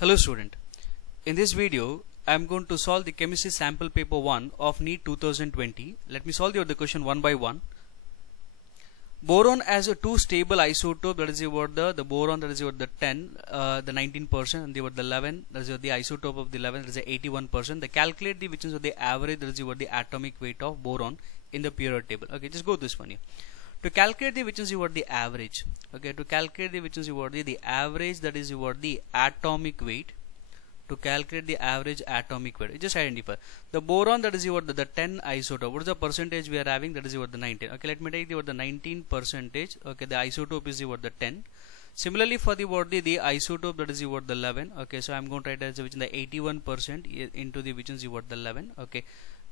Hello student, in this video I am going to solve the chemistry sample paper 1 of NEET 2020. Let me solve the question one by one. Boron as a two stable isotope, that is about the boron, that is about the 10, the 19%, and the 11, that is the isotope of the 11, that is the 81%. They calculate the which is the average, that is about the atomic weight of boron in the periodic table. Okay, just go this one here. To calculate the which is about the average, okay, to calculate the which is about the average, that is about the atomic weight. To calculate the average atomic weight, just identify the boron, that is about the 10 isotope. What is the percentage we are having? That is about the 19. Okay, let me take the 19 percentage. Okay, the isotope is about the 10. Similarly for the isotope, that is about the 11. Okay, so I'm going to write as which is the 81% into the which is about the 11. Okay,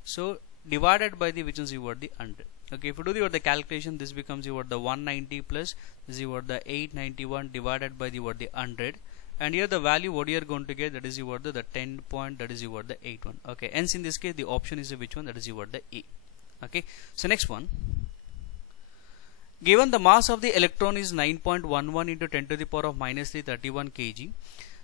so divided by the which is about the 100. Okay, if you do the calculation, this becomes about the 190 plus this is about the 891 divided by the 100. And here the value what you are going to get, that is about the 10 point, that is about the 81. Okay, hence in this case the option is which one? That is about the A. Okay, so next one, given the mass of the electron is 9.11 into 10 to the power of minus 331 kg.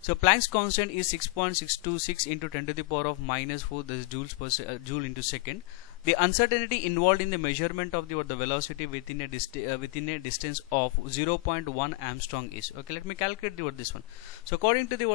So Planck's constant is 6.626 into 10 to the power of minus 4, that is joules per joule into second. The uncertainty involved in the measurement of the velocity within a distance of 0.1 Armstrong is. Okay, let me calculate this one. So according to the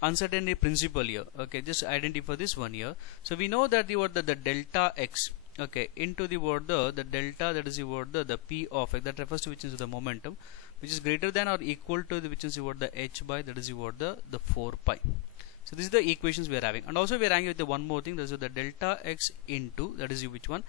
uncertainty principle here, okay, just identify this one here. So we know that the delta x, okay, into the delta, that is the p of x, that refers to which is the momentum, which is greater than or equal to the which is the h by, that is the 4 pi. So this is the equations we are having, and also we are having with the one more thing, that is the delta x into, that is which one,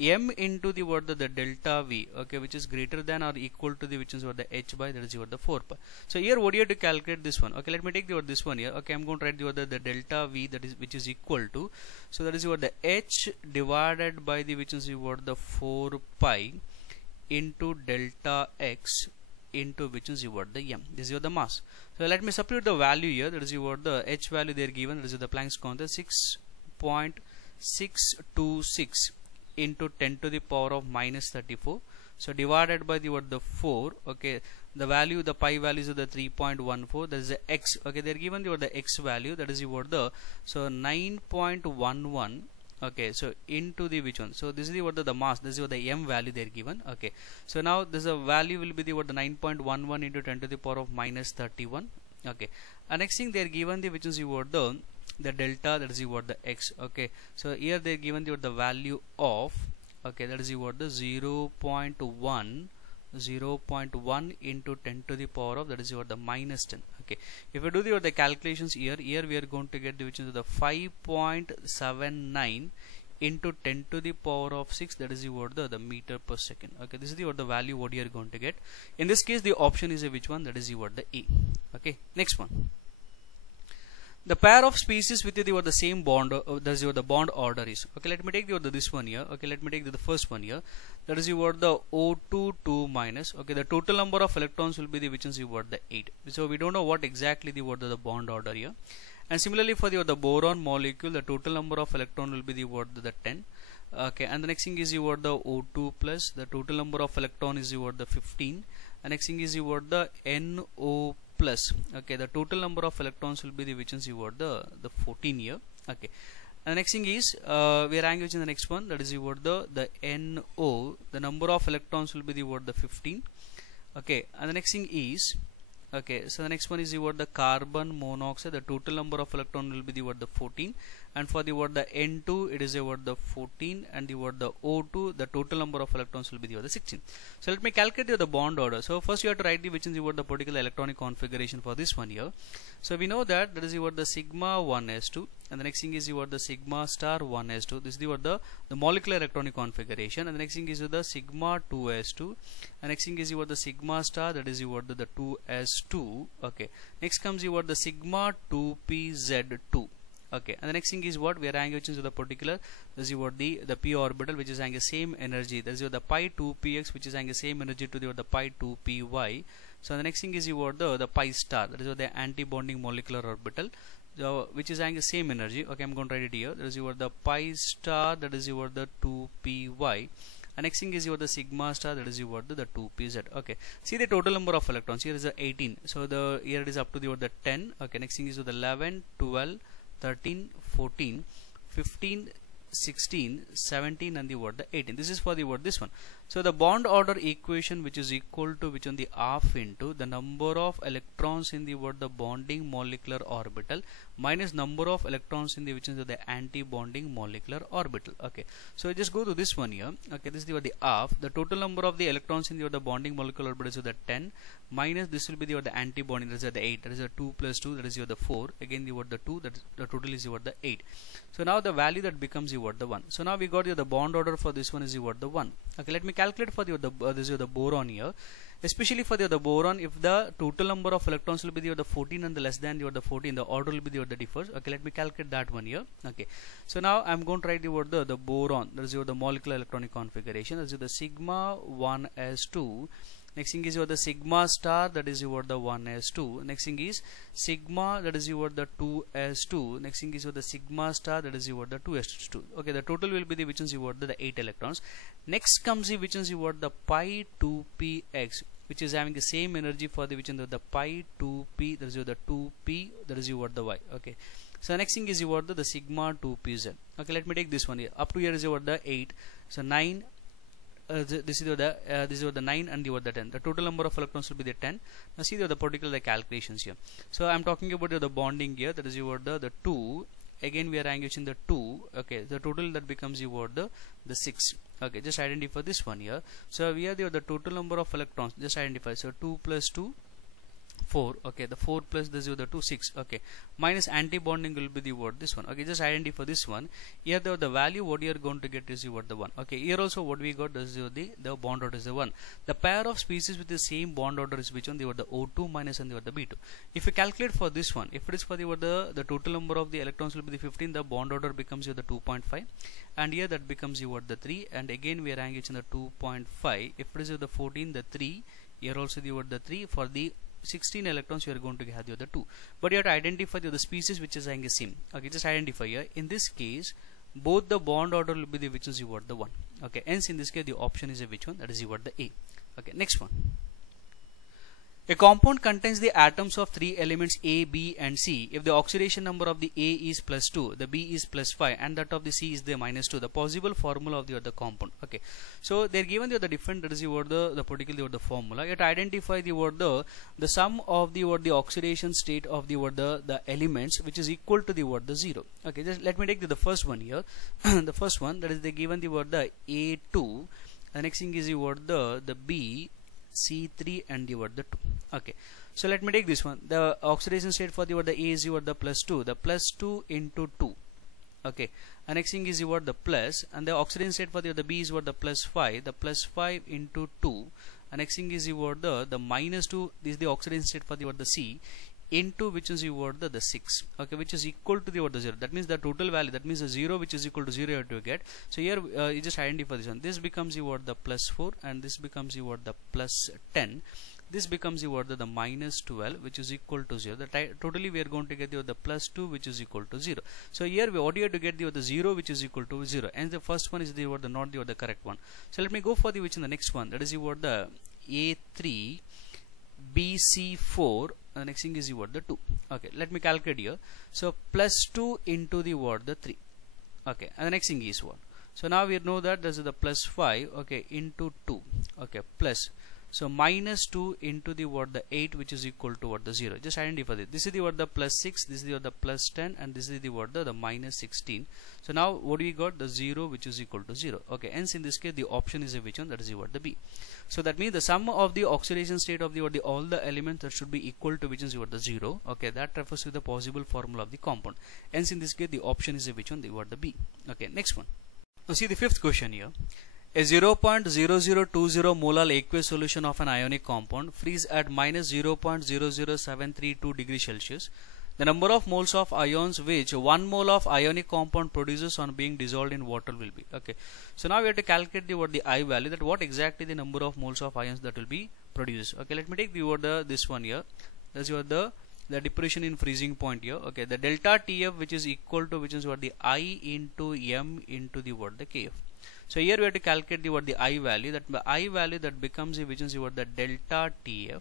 m into the delta v, okay, which is greater than or equal to the which is the h by, that is the 4 pi. So here what do you have to calculate this one? Okay, let me take this one here. Okay, I'm going to write the delta v, that is which is equal to, so that is the h divided by the which is the 4 pi into delta x into which is the m. This is the mass. So let me substitute the value here, that is the h value they are given, that is the Planck's constant 6.626 into 10 to the power of minus 34. So divided by the 4, okay, the value, the pi value is the 3.14, that is the x, okay, they are given the x value, that is so 9.11. Okay, so into the which one? So this is the mass, this is the m value they are given. Okay, so now this value will be the 9.11 into 10 to the power of minus 31. Okay, and next thing they are given the which is the delta, that is the x. Okay, so here they are given the value of, okay, that is the 0.1 into 10 to the power of, that is the minus 10. Okay, if you do the calculations here we are going to get the which is the 5.79 into 10 to the power of 6, that is the meter per second. Okay, this is the value what you are going to get. In this case the option is which one? That is the A. Okay, next one, the pair of species with the same bond, that is the bond order is. Okay, let me take this one here. Okay, let me take the first one here, that is the O2 2 minus. Okay, the total number of electrons will be the which is the 8. So we don't know what exactly the bond order here. And similarly for the boron molecule, the total number of electron will be the 10. Okay, and the next thing is the O2 plus, the total number of electron is the 15. And next thing is the NO plus. Okay, the total number of electrons will be the which is the 14 here. Okay, and the next thing is we are having in the next one, that is the NO, the number of electrons will be the 15. Okay, and the next thing is, okay, so the next one is the carbon monoxide, the total number of electron will be the 14, and for the N2 it is the 14, and the O2, the total number of electrons will be the 16. So let me calculate the bond order. So first you have to write the which is the particular electronic configuration for this one here. So we know that is the sigma 1s2, and the next thing is the sigma star 1s2. This is the molecular electronic configuration, and the next thing is the sigma 2s2, and next thing is the sigma star, that is the 2s2. Okay, next comes the sigma 2pz2. Okay, and the next thing is what we are having which is the particular, this is the p orbital which is having the same energy, that is the pi 2px which is having the same energy to the pi 2py. So the next thing is the pi star, that is the anti-bonding molecular orbital, which is having the same energy. Okay, I'm going to write it here, that is the pi star, that is the 2py. and next thing is your the sigma star, that is your the 2pz. Okay, see the total number of electrons here is 18, so the here it is up to the 10. Okay, next thing is the 11, 12, 13, 14, 15, 16, 17 and the 18. This is for the this one. So the bond order equation, which is equal to which on the half into the number of electrons in the the bonding molecular orbital minus number of electrons in the which is the anti-bonding molecular orbital. Okay, so just go to this one here. Okay, this is the half. The total number of the electrons in the bonding molecular orbital is the 10 minus this will be the anti-bonding, that is the 8, that is the 2 plus 2, that is the 4, again the 2, that is, the total is the 8. So now the value that becomes the 1. So now we got the bond order for this one is the 1. Okay, let me calculate for the this is the boron here. Especially for the boron, if the total number of electrons will be the 14 and the less than the 14, the order will be the differs. Okay, let me calculate that one here. Okay, so now I'm going to write the boron, that is the molecular electronic configuration, that is the sigma 1s2. Next thing is the sigma star, that is the 1s2. Next thing is sigma, that is the 2s2. Next thing is the sigma star, that is the 2s2. Okay, the total will be the which is the 8 electrons. Next comes the which is the pi 2px, which is having the same energy for the which is the pi 2p, that is the 2p, that is the y. Okay, so next thing is the sigma 2pz. Okay, let me take this one here. Up to here is the 8. So 9. This is the 9 and the 10. The total number of electrons will be the 10. Now see the particular calculations here. So I'm talking about the bonding here, that is the 2. Again we are using the 2. Okay, the total that becomes the 6. Okay, just identify this one here. So we have the total number of electrons, just identify. So 2 plus 2, 4. Okay, the 4 plus this is the 2, 6. Okay, minus anti-bonding will be the this one. Okay, just identify this one. Here the value what you are going to get is the 1. Okay, here also what we got is the bond order is the 1. The pair of species with the same bond order is which one? The O2 minus and the B2. If you calculate for this one, if it is for the total number of the electrons will be the 15, the bond order becomes the 2.5, and here that becomes the 3, and again we are engaged in the 2.5. If it is the 14, the 3, here also the 3. For the 16 electrons you are going to have the other 2, but you have to identify the species which is having the same. Okay, just identify here. In this case both the bond order will be the which is the 1. Okay, hence in this case the option is a which one? That is the A. Okay, next one. A compound contains the atoms of 3 elements A, B and C. If the oxidation number of the A is +2, the B is +5 and that of the C is the -2, the possible formula of the other compound. Okay, so they are given the different, that is the particular the formula. You have to identify the sum of the oxidation state of the elements which is equal to the 0. Okay, just let me take the first one here. The first one, that is they given the A2. The next thing is the B, C3 and the 2. Okay, so let me take this one. The oxidation state for the A is the +2, the +2 into 2. Okay, and next thing is the plus, and the oxidation state for the B is the +5, the +5 into 2, and next thing is the -2. This is the oxidation state for the C into which is the 6. Okay, which is equal to the 0. That means the total value, that means the 0 which is equal to 0 you have to get. So here you just identify this one. This becomes the +4 and this becomes the +10. This becomes the -12 which is equal to 0. Totally we are going to get the +2 which is equal to 0. So here what you have to get the 0 which is equal to 0, and the first one is not the correct one. So let me go for the which in the next one, that is the A3 BC4. Next thing is the 2. Okay, let me calculate here. So +2 into the 3. Okay, and the next thing is 1. So now we know that this is the +5. Okay, into 2. Okay, plus. So -2 into the 8 which is equal to the 0. Just identify this. This is the +6, this is the +10 and this is the -16. So now what we got? The 0 which is equal to 0. Okay, hence in this case the option is a which one? That is the B. So that means the sum of the oxidation state of the all the elements that should be equal to which is the 0. Okay, that refers to the possible formula of the compound. Hence in this case the option is a which one? The B. Okay, next one. Now see the fifth question here. A 0.0020 molar aqueous solution of an ionic compound freezes at -0.00732 degrees Celsius. The number of moles of ions which 1 mole of ionic compound produces on being dissolved in water will be. Okay, so now we have to calculate the I value, that what exactly the number of moles of ions that will be produced. Okay, let me take this one here. That's the depression in freezing point here. Okay, the delta TF which is equal to which is the I into M into the Kf. So here we have to calculate the I value. That the I value that becomes which is the delta TF.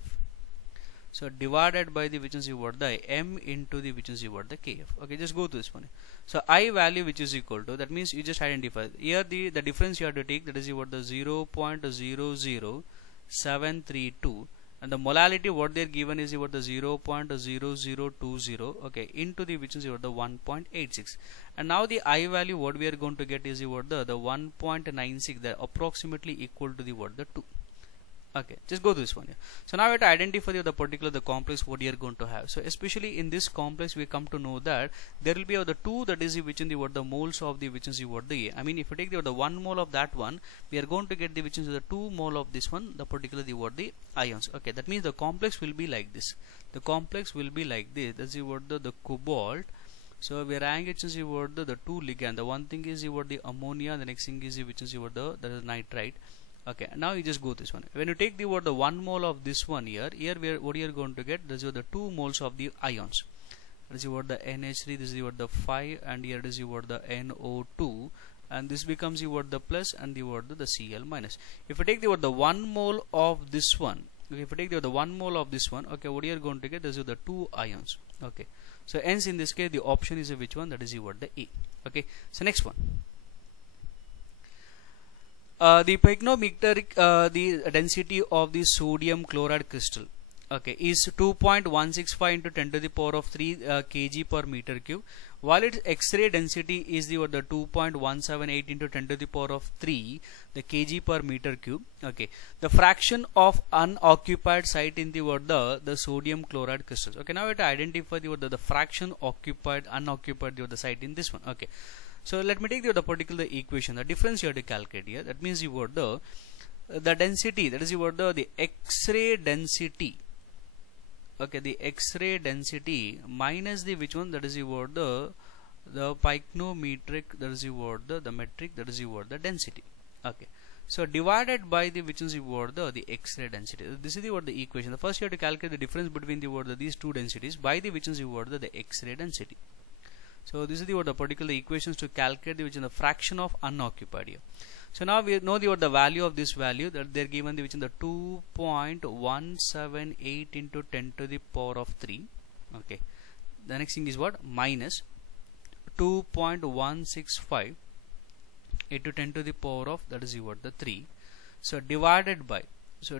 So divided by the which is the M into the which is the KF. Okay, just go to this one. So I value which is equal to, that means you just identify here the difference you have to take, that is the 0.00732, and the molality what they are given is the 0.0020, okay, into the which is the 1.86, and now the I value what we are going to get is the 1.96, that approximately equal to the 2. Okay, just go to this one here. So now we have to identify the complex what you are going to have. So especially in this complex we come to know that there will be the 2, that is which in the moles of the which is the I mean if you take the 1 mole of that one, we are going to get the which is the 2 mole of this one, the particular the ions. Okay, that means the complex will be like this. The complex will be like this. That's the cobalt. So we are having it is the 2 ligand. The one thing is the ammonia, the next thing is which is the nitrite. Okay, now you just go this one. When you take the 1 mole of this one here what you are going to get, this is the 2 moles of the ions. This is the NH3, this is the 5, and here is the NO2, and this becomes the plus and the Cl minus. If you take the 1 mole of this one, okay, if you take the 1 mole of this one, okay, what you are going to get, this is the 2 ions. Okay, so hence in this case the option is which one, that is the A. Okay, so next one. The pycnometric the density of the sodium chloride crystal, okay, is 2.165 into 10 to the power of 3 kg per meter cube, while its X-ray density is the 2.178 into 10 to the power of 3 the kg per meter cube. Okay, the fraction of unoccupied site in the sodium chloride crystals. Okay, now we have to identify the fraction unoccupied the site in this one. Okay, so let me take the particular equation. The difference you have to calculate here. That means you got the density. That is you got the X-ray density. Okay, the X-ray density minus the which one, that is you got the pycnometric. That is you got the metric. That is you got the density. Okay, so divided by the which is you got the X-ray density. This is the equation. The first you have to calculate the difference between these two densities by the which is you got the X-ray density. So this is the particular equations to calculate which is the fraction of unoccupied here. So now we know the value of this value, that they are given which is the 2.178 into 10 to the power of 3. Okay, the next thing is what, minus 2.165 into 10 to the power of, that is the 3. So divided by the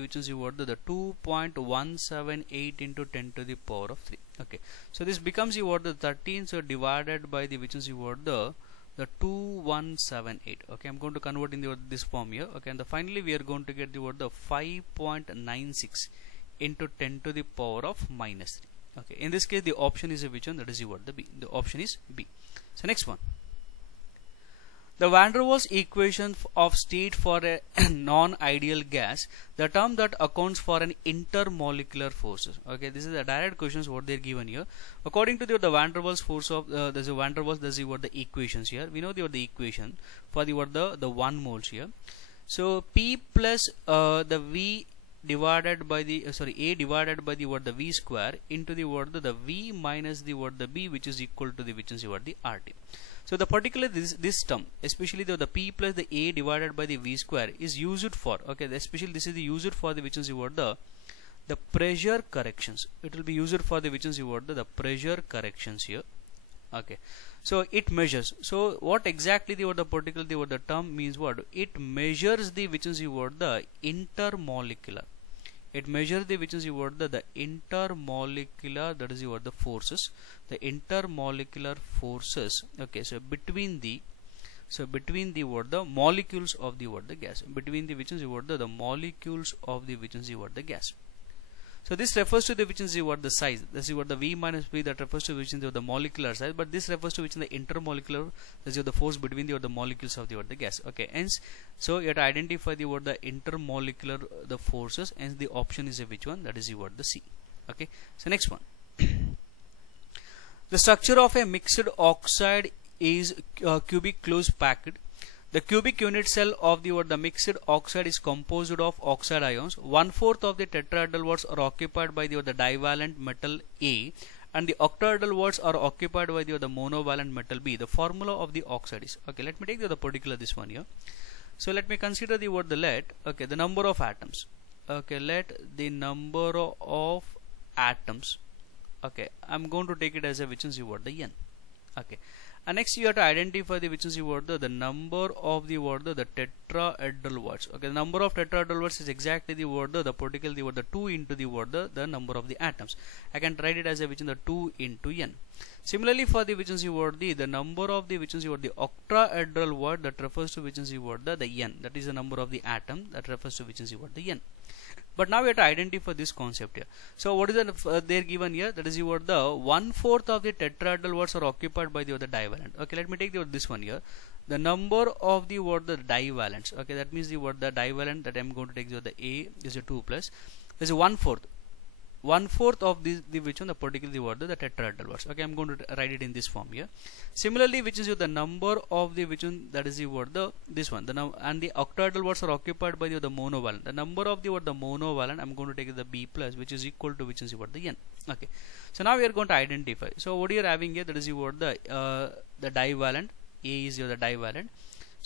which is the 2.178 into 10 to the power of 3. Okay, so this becomes the 13. So divided by the which is the 2178. Okay, I'm going to convert in this form here. Okay, and finally we are going to get the 5.96 into 10 to the power of minus 3. Okay, in this case the option is which one, that is the B. The option is B. So next one. The van der Waals equation of state for a non-ideal gas, the term that accounts for an intermolecular forces. Okay, this is the direct questions what they are given here. According to the van der Waals force of there's a van der Waals, there's the equations here. We know the equation for the 1 moles here. So P plus the V divided by the A divided by the V square into the V minus the B, which is equal to the which is the RT. So the particular this term, especially the P plus the A divided by the V square, is used for, okay, especially this is the used for the which is the pressure corrections. It will be used for the which is the pressure corrections here. Okay, so it measures. So what exactly the particular the term means, what it measures the which is the intermolecular. It measures the which is the intermolecular, that is the forces, the intermolecular forces. Okay, so between the molecules of the gas, between the which is the molecules of the which is the gas. So this refers to the which is the size. This is the V minus P, that refers to which is the molecular size, but this refers to which is the intermolecular, this is the force between the molecules of the gas. Okay, hence so you have to identify the intermolecular the forces, hence the option is which one, that is the C. Okay, so next one. The structure of a mixed oxide is cubic closed packed. The cubic unit cell of the mixed oxide is composed of oxide ions. 1/4 of the tetrahedral walls are occupied by the divalent metal A, and the octahedral words are occupied by the monovalent metal B, the formula of the oxide is, okay, let me take the particular this one here. So let me consider the word the let, okay, the number of atoms, okay, let the number of atoms, okay, I'm going to take it as a which is the word the n, okay, and next you have to identify the which is the word the number of the word the tetrahedral words, okay, the number of tetrahedral words is exactly the word the particular the word the 2 into the word the number of the atoms. I can write it as a which is the 2 into n. Similarly for the which is the word the number of the which is the word the octahedral word that refers to which is the word the n, that is the number of the atom that refers to which is the word the n. But now we have to identify this concept here. So what is the they're given here, that is the word the 1/4 of the tetrahedral words are occupied by the word the divalent. Okay, let me take the word this one here. The number of the word the divalents, okay, that means the word the divalent that I'm going to take the word the A is a 2 plus, there's a 1/4 of the which one the particular the word the tetrahedral words, okay, I'm going to write it in this form here. Similarly, which is the number of the which one that is the word the this one and the octahedral words are occupied by the monovalent, the number of the word the monovalent I'm going to take the B plus, which is equal to which is the word the n, okay. So now we are going to identify, so what you are having here, that is the word the divalent, A is the divalent,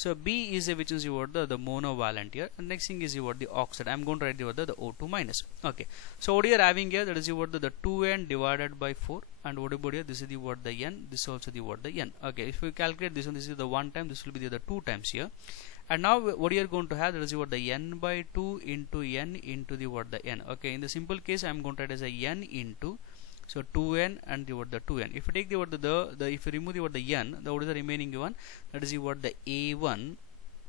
so B is a which is the word the monovalent here, and next thing is the word the oxide, I'm going to write the word the O2 minus, okay. So what you are having here, that is the word the 2n divided by 4, and what about here, this is the word the n, this is also the word the n, okay. If we calculate this one, this is the 1 time, this will be the 2 times here, and now what you are going to have, that is the word the n by 2 into n into the word the n, okay. In the simple case I'm going to write as a n into, so 2n and the word the 2n. If you take the word the if you remove the word the n, what is the remaining one, that is the word the A1,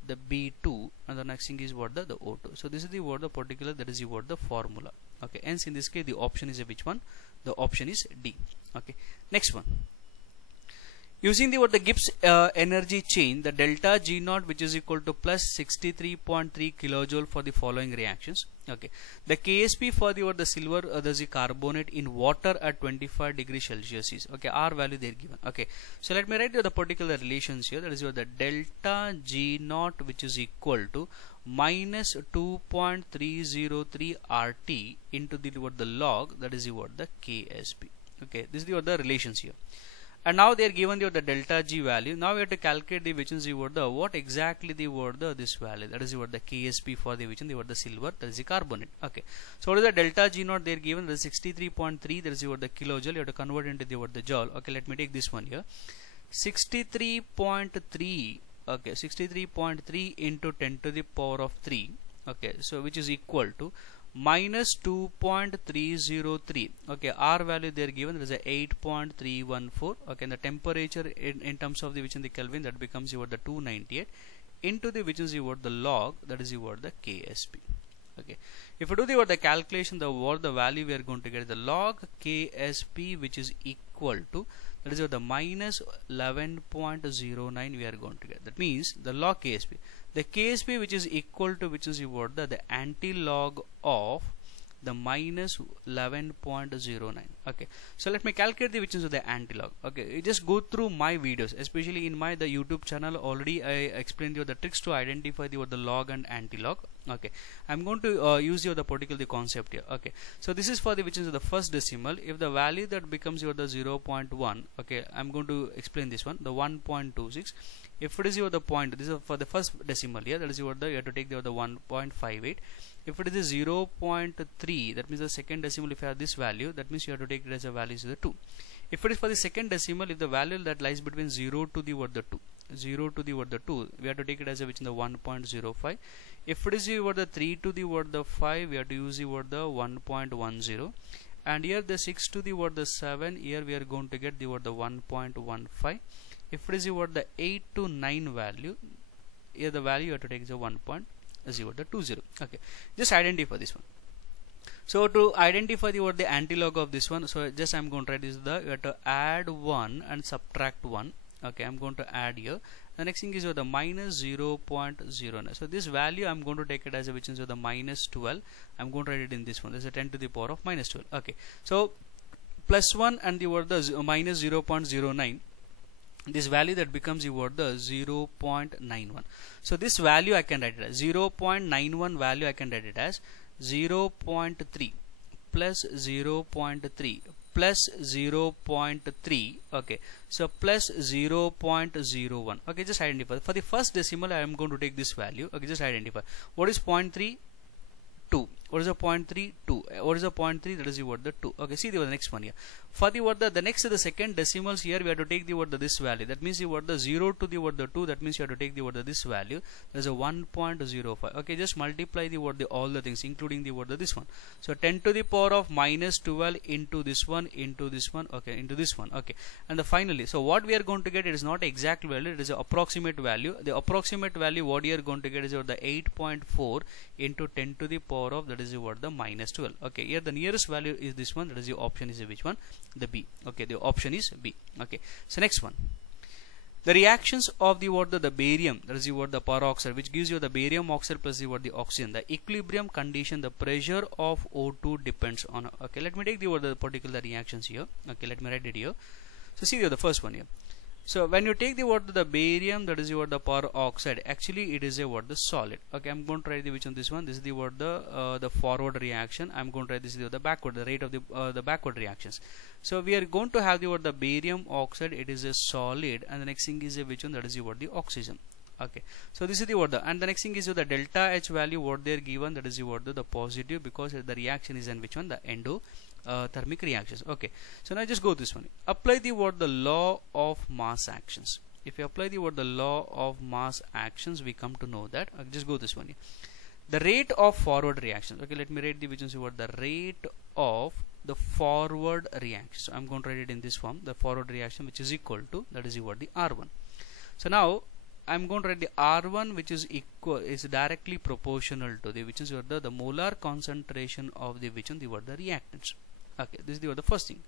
the B2, and the next thing is what the O2. So this is the word the particular, that is the word the formula, okay. Hence in this case the option is a which one, the option is D, okay. Next one, using the word the Gibbs energy chain, the delta G naught which is equal to plus 63.3 kilojoule for the following reactions, okay. The KSP for the word the silver the carbonate in water at 25 degrees Celsius is, okay, R value they are given, okay. So let me write the particular relations here, that is the delta G naught which is equal to minus 2.303 RT into the word the log, that is the word the KSP, okay. This is the word the relations here. And now they are given the delta G value. Now we have to calculate the which is the word the what exactly the word the this value, that is the word the KSP for the which is the word the silver, that is the carbonate, okay. So what is the delta G naught they are given, that is 63.3, that is the word the kilojoule, you have to convert into the word the joule, okay. Let me take this one here, 63.3, okay, 63.3 into 10 to the power of 3, okay, so which is equal to minus 2.303, okay. R value they are given, there is a 8.314, okay, and the temperature in terms of the which in the Kelvin, that becomes your the 298 into the which is your the log, that is your the KSP, okay. If you do the calculation, the value we are going to get the log KSP, which is equal to, that is the minus 11.09 we are going to get. That means the log KSP, the KSP which is equal to which is the anti-log of the minus 11.09, okay. So let me calculate the which is the anti-log, okay. You just go through my videos, especially in my the YouTube channel, already I explained you the tricks to identify the log and anti-log, okay. I'm going to use the particular concept here, okay. So this is for the which is the first decimal. If the value that becomes the 0.1, okay, I'm going to explain this one, the 1.26. If it is the point, this is for the first decimal here, that is you have to take the 1.58. If it is 0.3, that means the second decimal, if you have this value, that means you have to take it as a value is the 2. If it is for the second decimal, if the value that lies between 0 to the 2, 0 to the 2, we have to take it as a which in the 1.05. If it is the 3 to the 5, we have to use the 1.10. And here the 6 to the 7, here we are going to get the 1.15. If it is the 8 to 9 value, here the value you have to take is a 1.020, okay. Just identify this one. So to identify the anti-log of this one, so just I'm going to write this, you have to add 1 and subtract 1, okay. I'm going to add here. The next thing is the minus 0.09. So this value I'm going to take it as a which is the minus 12. I'm going to write it in this one. This is a 10 to the power of minus 12, okay. So plus 1 and the minus 0.09. This value that becomes the 0.91. So this value I can write it as 0.91 value I can write it as 0.3 plus 0.3 plus 0.3. Okay, so plus 0.01. Okay, just identify. For the first decimal I am going to take this value. Okay, just identify what is 0.3. 2. What is the 0.3? 2. What is the 0.3? That is the word the 2. Okay, see the next one here. For the word the next the second decimals here we have to take the word this value. That means the word the 0 to the word the 2. That means you have to take the word this value. There is a 1.05. Okay, just multiply the word all the things including the word this one. So 10 to the power of minus 12 into this one, into this one. Okay, into this one. Okay, and the finally, so what we are going to get, it is not exact value, it is an approximate value. The approximate value what you are going to get is the 8.4 into 10 to the power of, that is the minus 12. Okay, here the nearest value is this one. That is the option is which one? The B. Okay, the option is B. Okay, so next one, the reactions of the barium, that is the peroxide, which gives you the barium oxide plus the oxygen. The equilibrium condition, the pressure of O2 depends on. Okay, let me take the particular reactions here. Okay, let me write it here. So see the first one here. So when you take the barium, that is the peroxide, actually it is the solid. Okay, I'm going to write which one, this one. This is the forward reaction. I'm going to write this is the backward, the rate of the backward reactions. So we are going to have the barium oxide, it is a solid, and the next thing is which one? That is the oxygen. Okay, so this is the and the next thing is the delta H value what they are given, that is the positive, because the reaction is in which one? The endothermic reactions. Okay, so now just go this one. Apply the law of mass actions. If you apply the law of mass actions, we come to know that. Just go this one here. The rate of forward reactions. Okay, let me write the which is the rate of the forward reaction. So I'm going to write it in this form. The forward reaction which is equal to, that is the R1. So now I'm going to write the R1 which is directly proportional to the which is the molar concentration of the which one? The reactants. Okay, this is the first thing.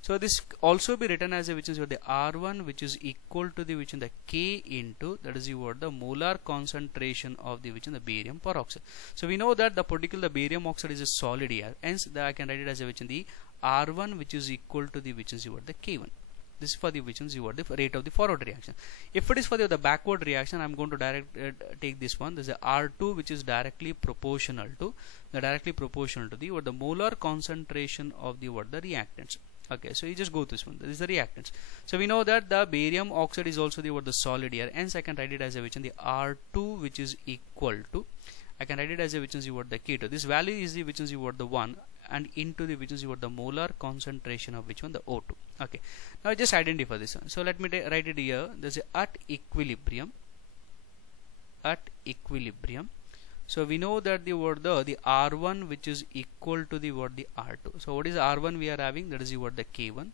So this also be written as a which is the R1 which is equal to the which in the K into, that is the molar concentration of the which in the barium peroxide. So we know that the particular barium oxide is a solid here, hence I can write it as a which in the R1 which is equal to the which is the K1. This is for the which is the rate of the forward reaction. If it is for the backward reaction, I am going to take this one. This is R2 which is directly proportional to the molar concentration of the reactants. Okay, so you just go this one. This is the reactants. So we know that the barium oxide is also the solid here. Hence I can write it as a which in the R2 which is equal to, I can write it as a which is the K2. This value is the which is the 1 and into the which is the molar concentration of which one? The O2. Okay, now just identify this one. So let me write it here. There's a at equilibrium. So we know that the R1 which is equal to the R2. So what is R1 we are having? That is the K1.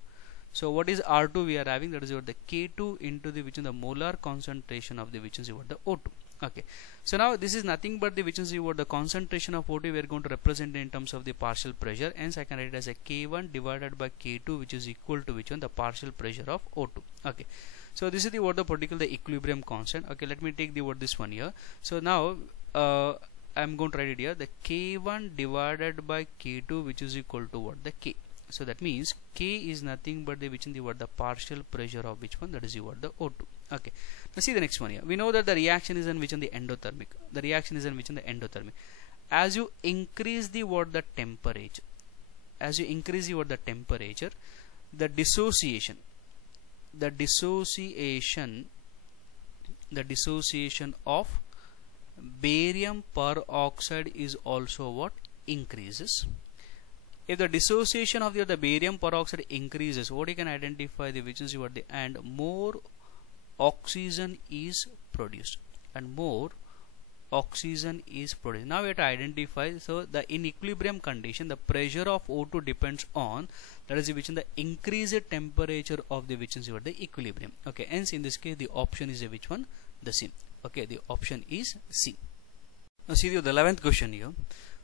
So what is R2 we are having? That is the K2 into the which is the molar concentration of the which is the O2. Okay, so now this is nothing but the which is the concentration of O2 we are going to represent in terms of the partial pressure. Hence I can write it as a K1 divided by K2 which is equal to which one? The partial pressure of O2. Okay, so this is the particular equilibrium constant. Okay, let me take this one here. So now I am going to write it here, the K1 divided by K2 which is equal to the K. So that means K is nothing but the which in the partial pressure of which one? That is the O2. Okay, now see the next one here. We know that the reaction is in which in the endothermic. The reaction is in which in the endothermic. As you increase the temperature, the dissociation of barium peroxide is also increases. If the dissociation of the barium peroxide increases, what you can identify the which is and more oxygen is produced, Now we have to identify. So the in equilibrium condition, the pressure of O2 depends on, that is which in the increased temperature of the which is the equilibrium. Okay, hence in this case the option is which one? The C. Okay, the option is C. Now see the 11th question here.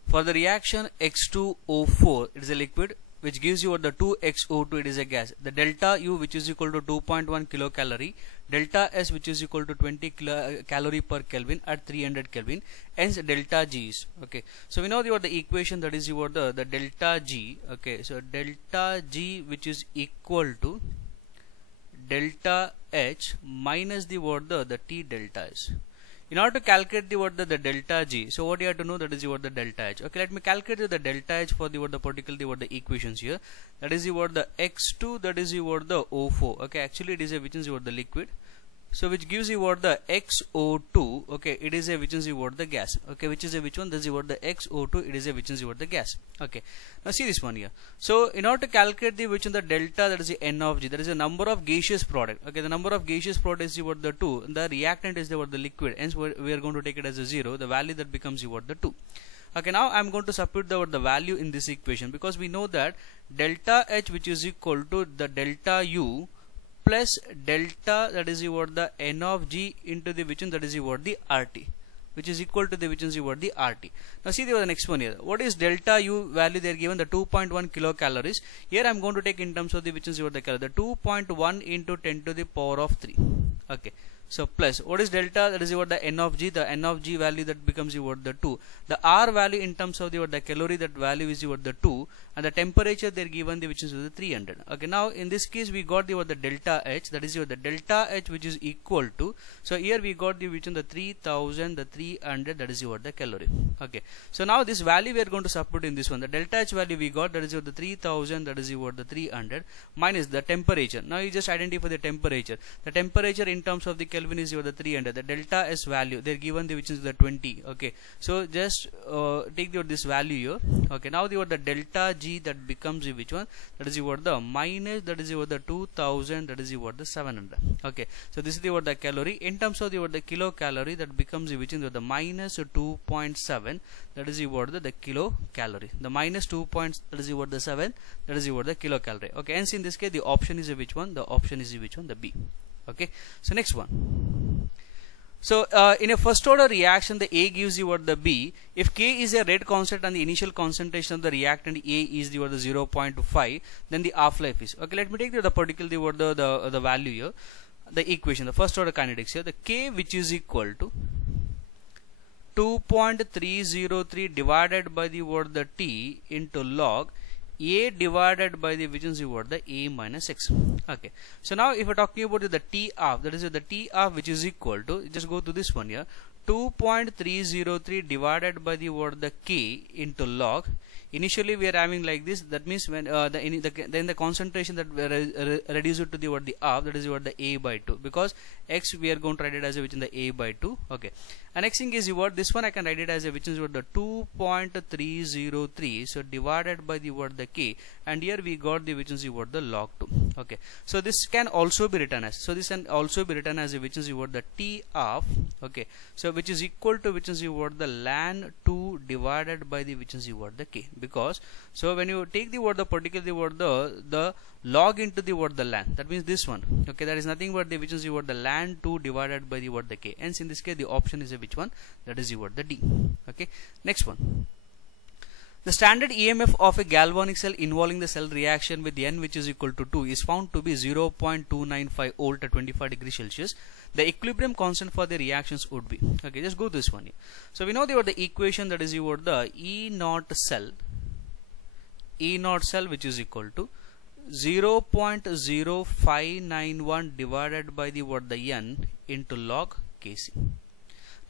For the reaction X2O4, it is a liquid which gives you the 2XO2, it is a gas. The delta U which is equal to 2.1 kilocalorie, delta S which is equal to 20 calorie per Kelvin at 300 Kelvin. Hence delta G is okay. So we know the equation, that is the delta G. Okay, so delta G which is equal to delta H minus the T delta S. in order to calculate the delta G, so what you have to know, that is the delta H. Okay, let me calculate the delta H for the particular the equations here. That is the X2, that is the O4. Okay, actually it is a which is the liquid. So which gives you what the XO2. Okay, it is a which is what the gas. Okay, which is a which one? This is what the XO2. It is a which is what the gas. Okay, now see this one here. So in order to calculate the which in the delta, that is the N of G, that is the number of gaseous product. Okay, the number of gaseous product is what the 2. The reactant is the what the liquid. Hence we are going to take it as a 0. The value that becomes what the 2. Okay, now I am going to substitute the value in this equation, because we know that delta H, which is equal to the delta U plus delta, that is what the N of G into the which one, that is what the RT, which is equal to the which is what the RT. Now see the next one here. What is delta U value? They are given the 2.1 kilocalories. Here I am going to take in terms of the which is what the calorie, the 2.1 into 10 to the power of 3. Okay, so plus what is delta? That is what the N of G. The N of G value that becomes what the 2. The R value in terms of the calorie, that value is what the 2, and the temperature they are given the which is the 300. Okay, now in this case we got the delta H, that is the delta H, which is equal to, so here we got the which in the 3000, the 300, that is what the calorie. Okay, so now this value we are going to substitute in this one. The delta H value we got, that is what the 3000, that is what the 300, minus the temperature. Now you just identify the temperature. The temperature in terms of the Kelvin is the 300. The delta S value they are given the which is the 20. Okay, so just take this value here. Okay, now the delta G, that becomes which one? That is what the minus, that is what the 2000, that is what the 700. Okay, so this is the calorie in terms of the kilocalorie, that becomes which is the minus 2.7, that is what the kilocalorie. The minus 2 points, that is what the 7, that is what the kilocalorie. Okay, hence in this case the option is which one? The option is which one? The B. Okay, so next one. So in a first order reaction, the A gives you what the B. If K is a rate constant and the initial concentration of the reactant A is the 0.5, then the half-life is. Okay, let me take the particular the value here, the equation, the first order kinetics here. The K, which is equal to 2.303 divided by the T into log A divided by the which is what the A minus X. Okay, so now if we're talking about the T half, that is the T half, which is equal to, just go to this one here, 2.303 divided by the K into log. Initially we are having like this, that means when then the concentration that we reduce it to the half, that is the A by 2, because X we are going to write it as a which in the A by 2. Okay, and next thing is this one I can write it as a which is the 2.303, so divided by the K, and here we got the which is the log 2. Okay, so this can also be written as, so this can also be written as a which is the T half. Okay, so which is equal to which is the ln 2 divided by the which is the K, because so when you take the particular the log into the ln, that means this one. Okay, that is nothing but the which is the ln 2 divided by the K. Hence in this case the option is a which one? That is the D. Okay, next one. The standard EMF of a galvanic cell involving the cell reaction with N which is equal to 2 is found to be 0.295 volt at 25 degrees Celsius. The equilibrium constant for the reactions would be. Okay, just go to this one here. So we know the equation, that is the E naught cell which is equal to 0.0591 divided by the N into log Kc.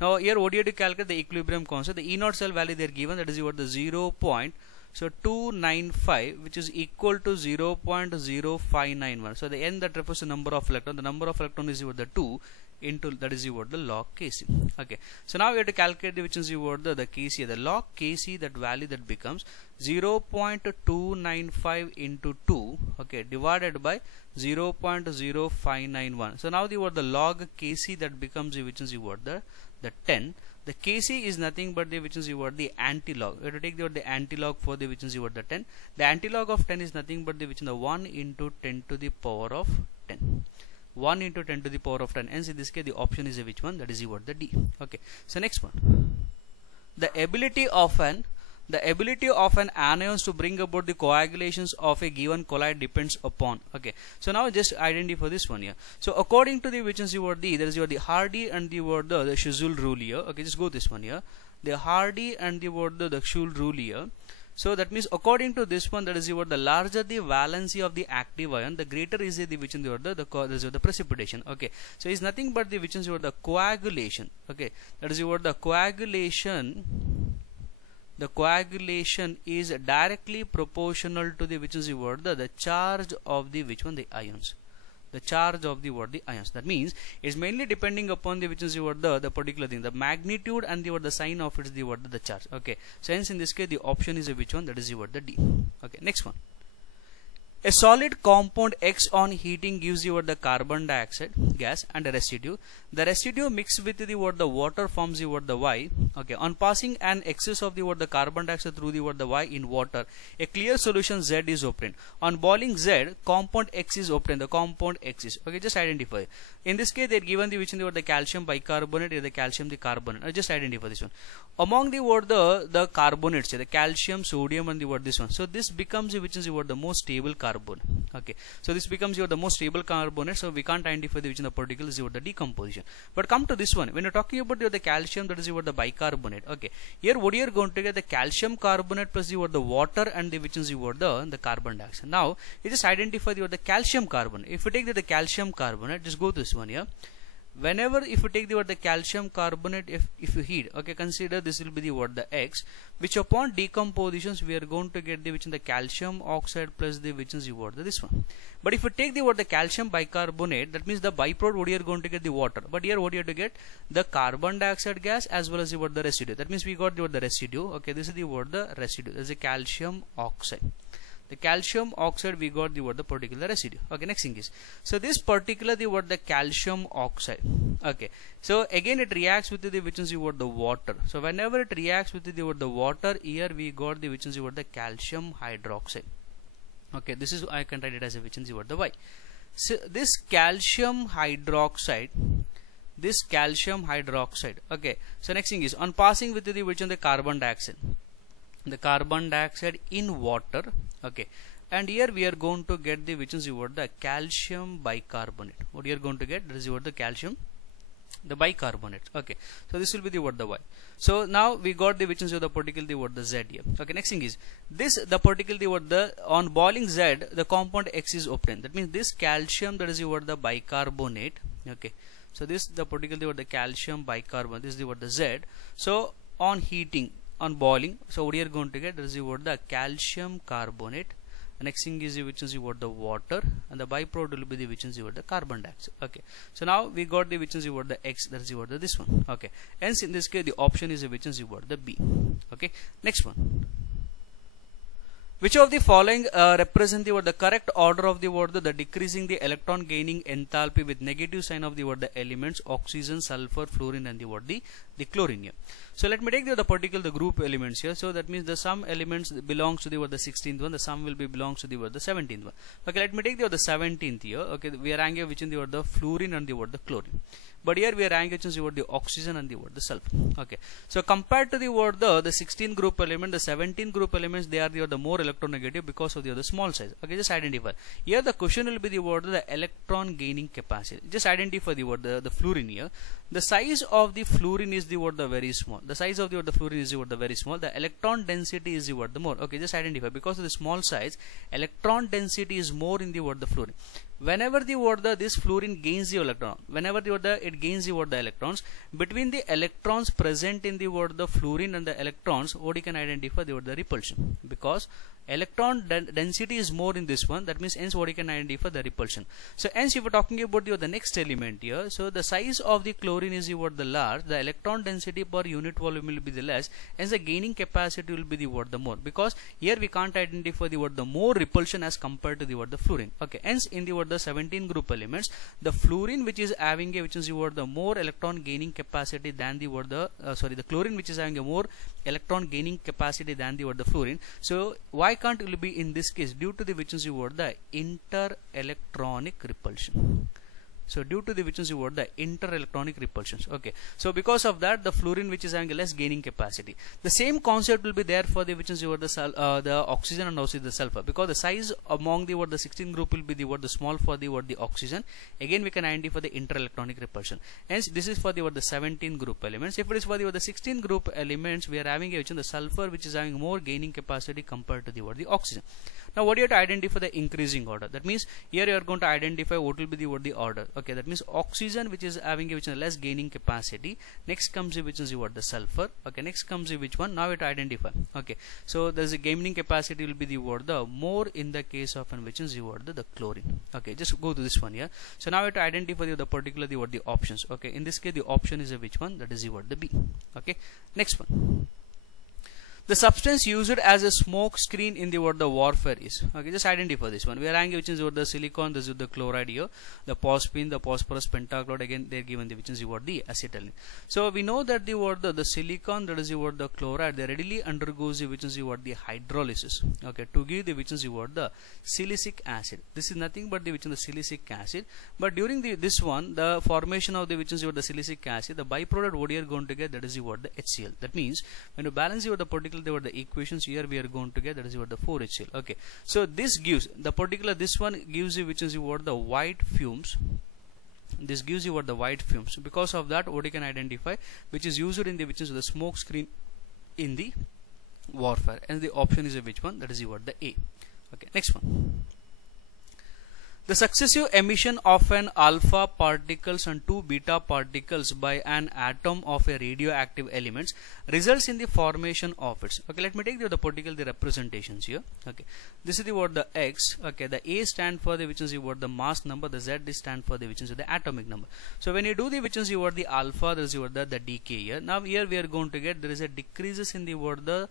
Now here what you have to calculate the equilibrium constant. The E naught cell value they are given, that is the 0.295, which is equal to 0.0591. So the N that refers to number of electron. The number of electron is the 2 into, that is the log Kc. Okay, so now we have to calculate which is the Kc. The log Kc, that value that becomes 0.295 into 2. Okay, divided by 0.0591. So now the log Kc that becomes which is the 10. The Kc is nothing but the which is the anti-log. We have to take the anti-log for the which is the 10. The anti-log of 10 is nothing but the which is the 1 into 10 to the power of 10. 1 into 10 to the power of 10. Hence in this case the option is a which one? That is the D. Okay, so next one. The ability of an anions to bring about the coagulations of a given colloid depends upon. Okay, so now just identify this one here. So according to the which is D, there is the Hardy and the Schulze rule here. Okay, just go this one here. The Hardy and the Schulze rule here. So that means according to this one, that is the larger the valency of the active ion, the greater is the which is the precipitation. Okay, so it's nothing but the which is the coagulation. Okay, that is the coagulation. The coagulation is directly proportional to the which is the charge of the which one, the ions. The charge of the ions. That means it's mainly depending upon the which is the particular thing, the magnitude and the sign of its the charge. Okay, so hence in this case the option is which one, that is the D. Okay, next one. A solid compound X on heating gives you the carbon dioxide gas and a residue. The residue mixed with the water forms the Y. Okay, on passing an excess of the carbon dioxide through the Y in water, a clear solution Z is obtained. On boiling Z, compound X is obtained. The compound X is, okay, just identify. In this case, they are given the which in the calcium bicarbonate or the calcium the carbonate. Just identify this one. Among the carbonates, the calcium, sodium, and this one. So this becomes which is the most stable carbon. Okay, so this becomes the most stable carbonate. So we can't identify the which in the particle is the decomposition. But come to this one, when you're talking about the calcium, that is the bicarbonate. Okay, here what you are going to get, the calcium carbonate plus the water and the which is the carbon dioxide. Now you just identify the calcium carbonate. If you take the calcium carbonate, just go to this one here. Whenever if you take the calcium carbonate, if you heat, okay, consider this will be the X, which upon decompositions we are going to get the which in the calcium oxide plus the which is this one. But if you take the calcium bicarbonate, that means the byproduct what you are going to get the water. But here what you have to get, the carbon dioxide gas as well as the residue. That means we got the residue. Okay, this is the residue. This is the calcium oxide. The calcium oxide we got the particular residue. Okay, next thing is, so this particular the calcium oxide. Okay, so again it reacts with the which is the water. So whenever it reacts with the water, here we got the which is the calcium hydroxide. Okay, this is, I can write it as a which is the Y. So this calcium hydroxide. Okay, so next thing is, on passing with the which is the carbon dioxide. The carbon dioxide in water. Okay, and here we are going to get the which is the calcium bicarbonate. What you are going to get, that is the calcium, the bicarbonate. Okay, so this will be the Y. So now we got the which is the particle the Z here. Okay, next thing is this, the particle the on boiling Z, the compound X is obtained. That means this calcium, that is the bicarbonate. Okay, so this the particle the calcium bicarbonate, this is the Z. So on heating, on boiling, so what you are going to get, that is the calcium carbonate. The next thing is which is the water, and the byproduct will be the which is the carbon dioxide. Okay, so now we got the which is the X, that is this one. Okay, hence in this case the option is which is the B. Okay, next one. Which of the following represent the correct order of the decreasing the electron gaining enthalpy with negative sign of the elements oxygen, sulfur, fluorine, and the chlorine here. So let me take the particle the group elements here. So that means the some elements belongs to the 16th one, the some will be belongs to the 17th one. Okay, let me take the 17th here. Okay, we are angling which in the fluorine and the chlorine. But here we are angling the oxygen and the sulfur. Okay, so compared to the 16 group element, the 17 group elements, they are the more electronegative because of the small size. Okay, just identify. Here the question will be the electron gaining capacity. Just identify the fluorine here. The size of the fluorine is the very small. The size of the fluorine is the very small. The electron density is the more. Okay, just identify, because of the small size, electron density is more in the fluorine. Whenever this fluorine gains the electron, whenever it gains the electrons, between the electrons present in the fluorine and the electrons, what you can identify the repulsion, because electron density is more in this one. That means hence what you can identify the repulsion. So hence if we are talking about the next element here, so the size of the chlorine is the large, the electron density per unit volume will be the less, hence the gaining capacity will be the more, because here we can't identify the more repulsion as compared to the fluorine. Okay, hence in the 17 group elements, the fluorine which is having a which is the more electron gaining capacity than the chlorine which is having a more electron gaining capacity than the fluorine. So why can't it will be in this case? Due to the which is the inter-electronic repulsion. So due to the which is what the inter-electronic repulsions. Okay, so because of that, the fluorine which is having less gaining capacity. The same concept will be there for the which is what the oxygen and also the sulfur, because the size among the what the 16 group will be the what the small for the what the oxygen. Again we can identify the inter-electronic repulsion. Hence this is for the what the 17 group elements. If it is for the what the 16 group elements, we are having a which is the sulfur which is having more gaining capacity compared to the what the oxygen. Now what you have to identify the increasing order. That means here you are going to identify what will be the what the order. Okay, that means oxygen which is having a which is less gaining capacity. Next comes the which is the what the sulfur. Okay, next comes the which one. Now you have to identify. Okay, so there is a gaining capacity will be the what the more in the case of and which is the what the chlorine. Okay, just go to this one here. So now you have to identify the particular the what the options. Okay, in this case the option is a which one, that is the what the B. Okay, next one. The substance used as a smoke screen in the what the warfare is. Okay, just identify this one. We are having which is what the silicon, this is the chloride here, the phosphine, the phosphorus pentachloride. Again they are given the which is what the acetylene. So we know that the what the silicon, that is the what the chloride, they readily undergoes the which is what the hydrolysis. Okay, to give the which is what the silicic acid. This is nothing but the which is the silicic acid. But during this one, the formation of the which is what the silicic acid, the byproduct what you are going to get, that is the what the HCl. That means when you balance the particular the equations here, we are going to get that is what the 4HCl. Okay, so this gives the particular, this one gives you which is what the white fumes. This gives you what the white fumes. Because of that, what you can identify which is used in the which is the smoke screen in the warfare, and the option is a which one, that is what the A. Okay, next one. The successive emission of an alpha particles and two beta particles by an atom of a radioactive element results in the formation of its. Okay, let me take the particular the representations here. Okay, this is the what the X. Okay, the A stand for the which is the what the mass number, the Z is stand for the which is the atomic number. So when you do the which is what the alpha, there is what the decay here. Now here we are going to get there is a decreases in the what the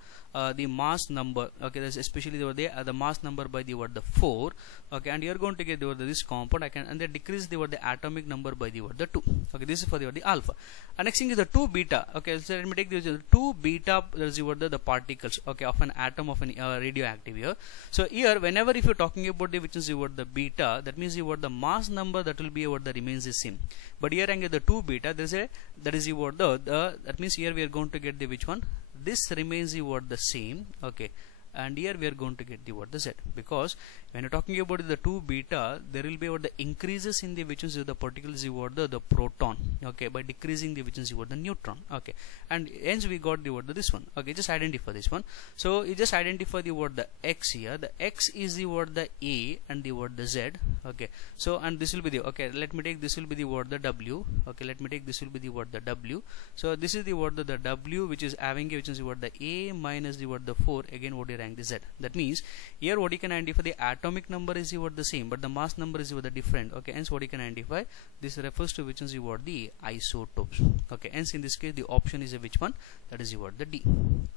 mass number. Okay, that's especially the mass number by the what the 4. Okay, and you are going to get this compound. I can and they decrease the what the atomic number by the what the 2. Okay, this is for the what the alpha. And next thing is the 2 beta. Okay, so let me take this 2 beta. There is what the particles. Okay, of an atom of an radioactive here. So here, whenever if you're talking about the which is what the beta, that means the what the mass number that will be what the remains the same. But here I get the 2 beta. There is a that is the what the that means here we are going to get the which one. This remains the what the same. Okay, and here we are going to get the what the Z, because when you're talking about the 2 beta, there will be what the increases in the which is the particularly what the proton. Okay, by decreasing the which is what the neutron. Okay, and hence we got the what the this one. Okay, just identify this one. So you just identify the what the X here. The X is the what the A and the what the Z. Okay, so and this will be the okay. Let me take this will be the what the W. Okay, let me take this will be the what the W. So this is the what the W which is having which is what the A minus the what the 4. Again what you rank the Z. That means here what you can identify the atomic number is what the same, but the mass number is what the different. Okay, hence what you can identify, this refers to which is what the isotopes. Okay, hence in this case the option is a which one, that is what the D.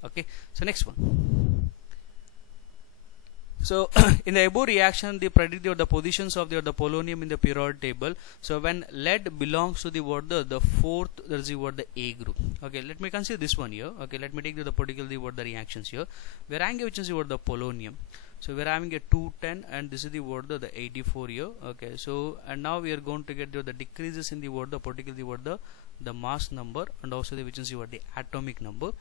Okay, so next one. So in the above reaction, they predict the positions of the polonium in the periodic table. So when lead belongs to the what the fourth, there is the what the A group. Okay, let me consider this one here. Okay, let me take the particular what the reactions here. We are having which is what the polonium. So we are having a 210, and this is the what the 84 here. Okay, so and now we are going to get the decreases in the what the particularly what the mass number, and also the which is what the atomic number.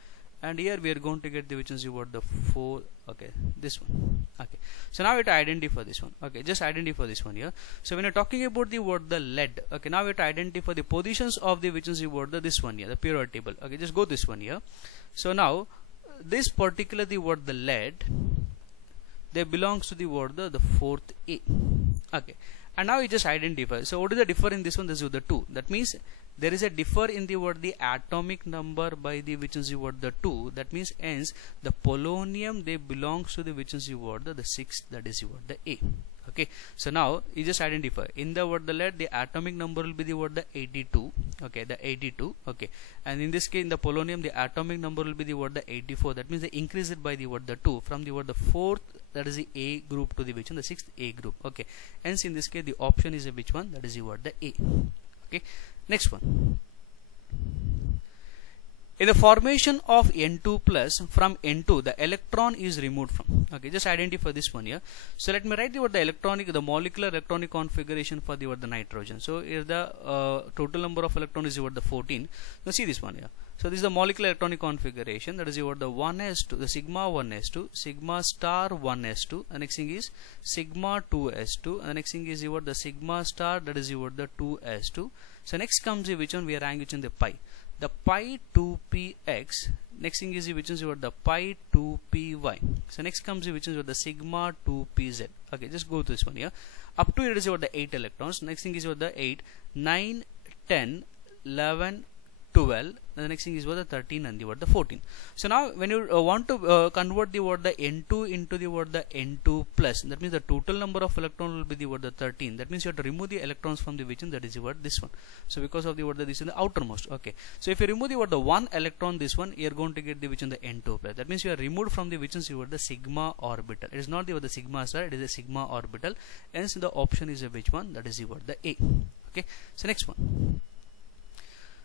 And here we are going to get the which is what the 4. Okay, this one. Okay, so now we have to identify this one. Okay, just identify this one here. So when you're talking about the what the lead, okay, now we have to identify the positions of the which is what the this one here, the periodic table. Okay, just go this one here. So now this particular the what the lead, they belongs to the what the fourth A. Okay, and now you just identify. So what is the differ in this one? This is the 2. That means there is a differ in the what the atomic number by the which is what the 2. That means hence the polonium they belongs to the which is what the 6th, that is what the A. Okay, so now you just identify in the what the lead the atomic number will be the what the 82. Okay, the 82. Okay, and in this case in the polonium the atomic number will be the what the 84. That means they increase it by the what the 2 from the what the 4th, that is the A group, to the which one, the 6th A group. Okay, hence in this case the option is a which one, that is the what the A. Okay, next one. In the formation of N2 plus, from N2 the electron is removed from. Okay, just identify this one here. So let me write the molecular electronic configuration for the nitrogen. So here the total number of electrons is the 14. Now see this one here. So this is the molecular electronic configuration, that is the 1s2, the sigma 1s2, sigma star 1s2, and next thing is sigma 2s2, and the next thing is the sigma star, that is the 2s2. So next comes which one we are writing in the pi. The pi 2px, next thing is which is the pi 2py. So next comes which is the sigma 2pz. Okay, just go to this one here. Up to it is the 8 electrons. Next thing is the 8, 9, 10, 11, 12. The next thing is the 13 and the 14. So now when you want to convert the N2 into the N2 plus, that means the total number of electrons will be the 13. That means you have to remove the electrons from the which that is this one. So because of the this is the outermost. Okay, so if you remove the 1 electron, this one, you are going to get the which in the N2 plus. That means you are removed from the which is the sigma orbital. It is not the sigma star, it is a sigma orbital. Hence the option is which one, that is the A. Okay, so next one.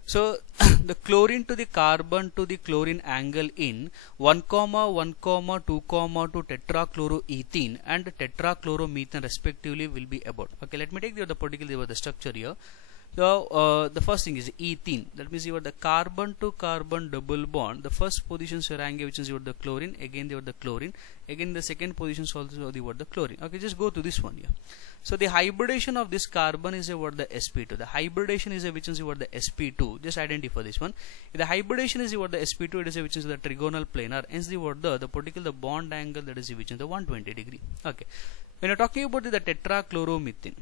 So the chlorine to the carbon to the chlorine angle in 1, 1, 2, 2 tetrachloroethene and tetrachloromethane respectively will be about. Okay, let me take the particular the structure here. So the first thing is ethene. That means the carbon to carbon double bond. The first position Serangge, which is the chlorine. Again the chlorine. Again the second position is also the chlorine. Okay, just go to this one here. So the hybridization of this carbon is the sp2. The hybridization is which is the sp2. Just identify this one. If the hybridization is the sp2, it is which is the trigonal planar. Hence the particular bond angle, that is which is the 120 degree. Okay. When you're talking about the tetrachloromethane,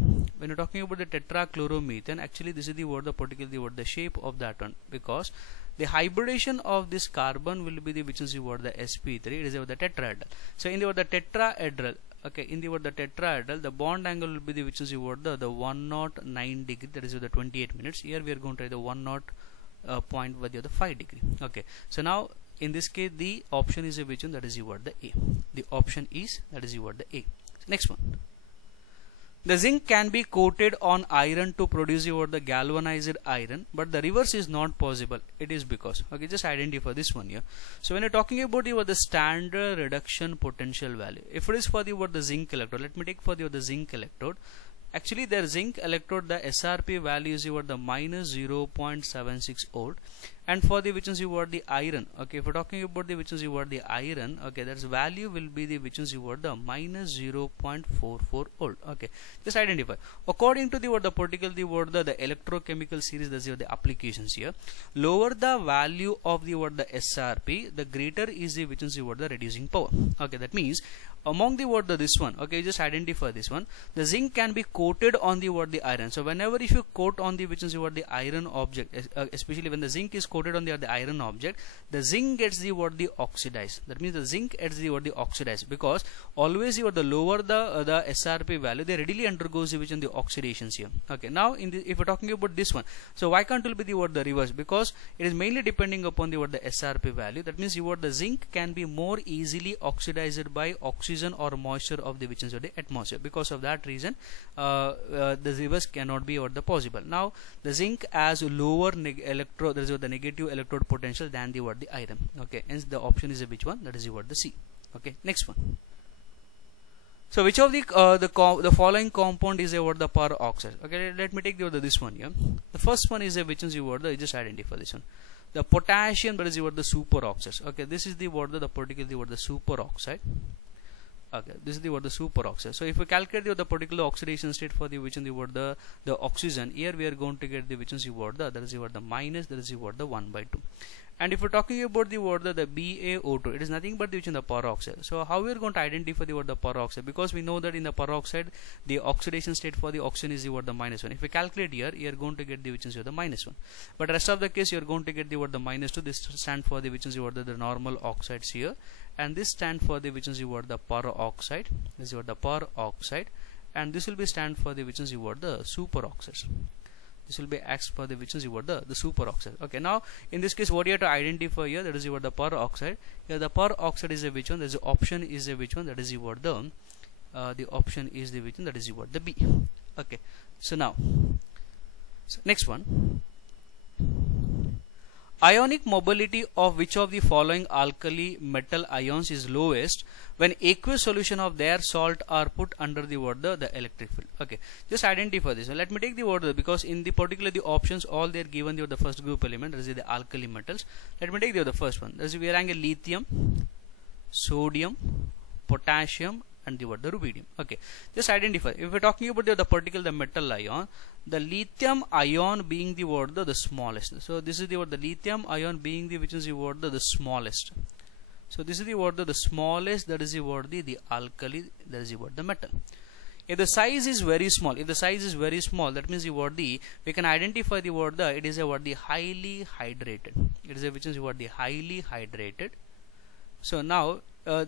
actually this is the particular the shape of that one, because the hybridization of this carbon will be the which is the sp3. It is the tetrahedral. So in the tetrahedral, okay, in the tetrahedral, the bond angle will be the which is the 109 degree. That is the 28 minutes. Here we are going to try the 10.5 degree. Okay, so now in this case the option is which one, that is the A. The option is that is the A. Next one. The zinc can be coated on iron to produce the galvanized iron, but the reverse is not possible. It is because, okay, just identify this one here. So when you're talking about the standard reduction potential value, if it is for the zinc electrode, let me take for the zinc electrode. Actually their zinc electrode, the SRP value is the minus 0.76 volt, and for the which is the iron, okay, if we're talking about the which is the iron, okay, that's value will be the which is the minus 0.44 volt. Okay, just identify according to the particular the electrochemical series. That's the applications here. Lower the value of the SRP, the greater is the which is the reducing power. Okay, that means among the this one, okay, just identify this one. The zinc can be coated on the iron. So whenever if you coat on the which is the iron object, especially when the zinc is coated on the iron object, the zinc gets the oxidized. That means the zinc gets the oxidized, because always the lower the SRP value, they readily undergoes the which in the oxidations here. Okay, now if we're talking about this one, so why can't it be the reverse? Because it is mainly depending upon the SRP value. That means the zinc can be more easily oxidized by oxygen or moisture of the which is the atmosphere. Because of that reason the reverse cannot be possible. Now the zinc has lower electrode, there is the negative electrode potential than the iron. Okay, hence the option is which one, that is the C. Okay, next one. So which of the following compound is the peroxide? Okay, let me take this one here. The first one is which is just identify this one. The potassium, that is the superoxide. Okay, this is the particular the superoxide. Okay, this is the superoxide. So if we calculate the particular oxidation state for the which in the oxygen, here we are going to get the which is that is the minus, that is the 1/2. And if we're talking about the BaO2, it is nothing but which in the peroxide. So how we are going to identify the peroxide? Because we know that in the peroxide the oxidation state for the oxygen is the -1. If we calculate here, you are going to get the which is the -1. But rest of the case you are going to get the -2. This stand for the which is the normal oxides here, and this stand for the which is the peroxide. This is the peroxide, and this will be stand for the which is the superoxides. This will be X for the which is the superoxide. Okay, now in this case what you have to identify here, that is the peroxide. Here the peroxide is a which one, the option is a which one, that is the option is the which one, that is the B. Okay, so now next one. Ionic mobility of which of the following alkali metal ions is lowest when aqueous solution of their salt are put under the water, the electric field. Okay, just identify this. Let me take the water because in the particular the options all they are given the first group element, that is the alkali metals. Let me take the first one. That is we are having a lithium, sodium, potassium, and the rubidium. Okay, just identify. If we're talking about the particular metal ion, the lithium ion being the smallest. So this is the lithium ion being which is the smallest. So this is the smallest, that is the alkali, that is the metal. If the size is very small, that means we can identify it is the highly hydrated. It is which is the highly hydrated. So now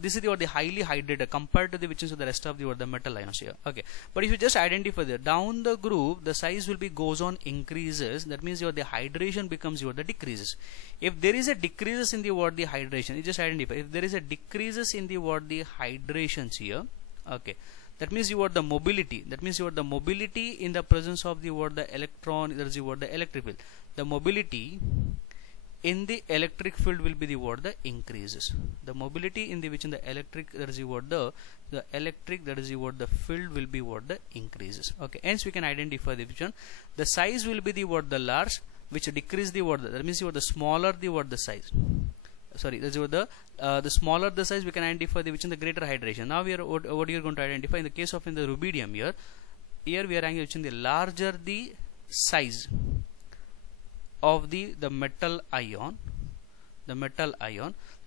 this is the highly hydrated compared to the which is the rest of the metal ions here. Okay, but if you just identify that down the group the size will be goes on increases, that means the hydration becomes the decreases. If there is a decreases in the hydration, you just identify if there is a decreases in the hydrations here. Okay, that means the mobility, that means the mobility in the presence of the electron, that is the electric field. The mobility in the electric field will be the increases. The mobility in the which in the electric, that is the electric, that is the field will be the increases. Okay, hence we can identify the which one. The size will be the large, which decrease the that means the smaller the size. Sorry, that's the smaller the size, we can identify the which in the greater hydration. Now we are what you are going to identify in the case of in the rubidium here. Here we are having which in the larger the size of the metal ion, there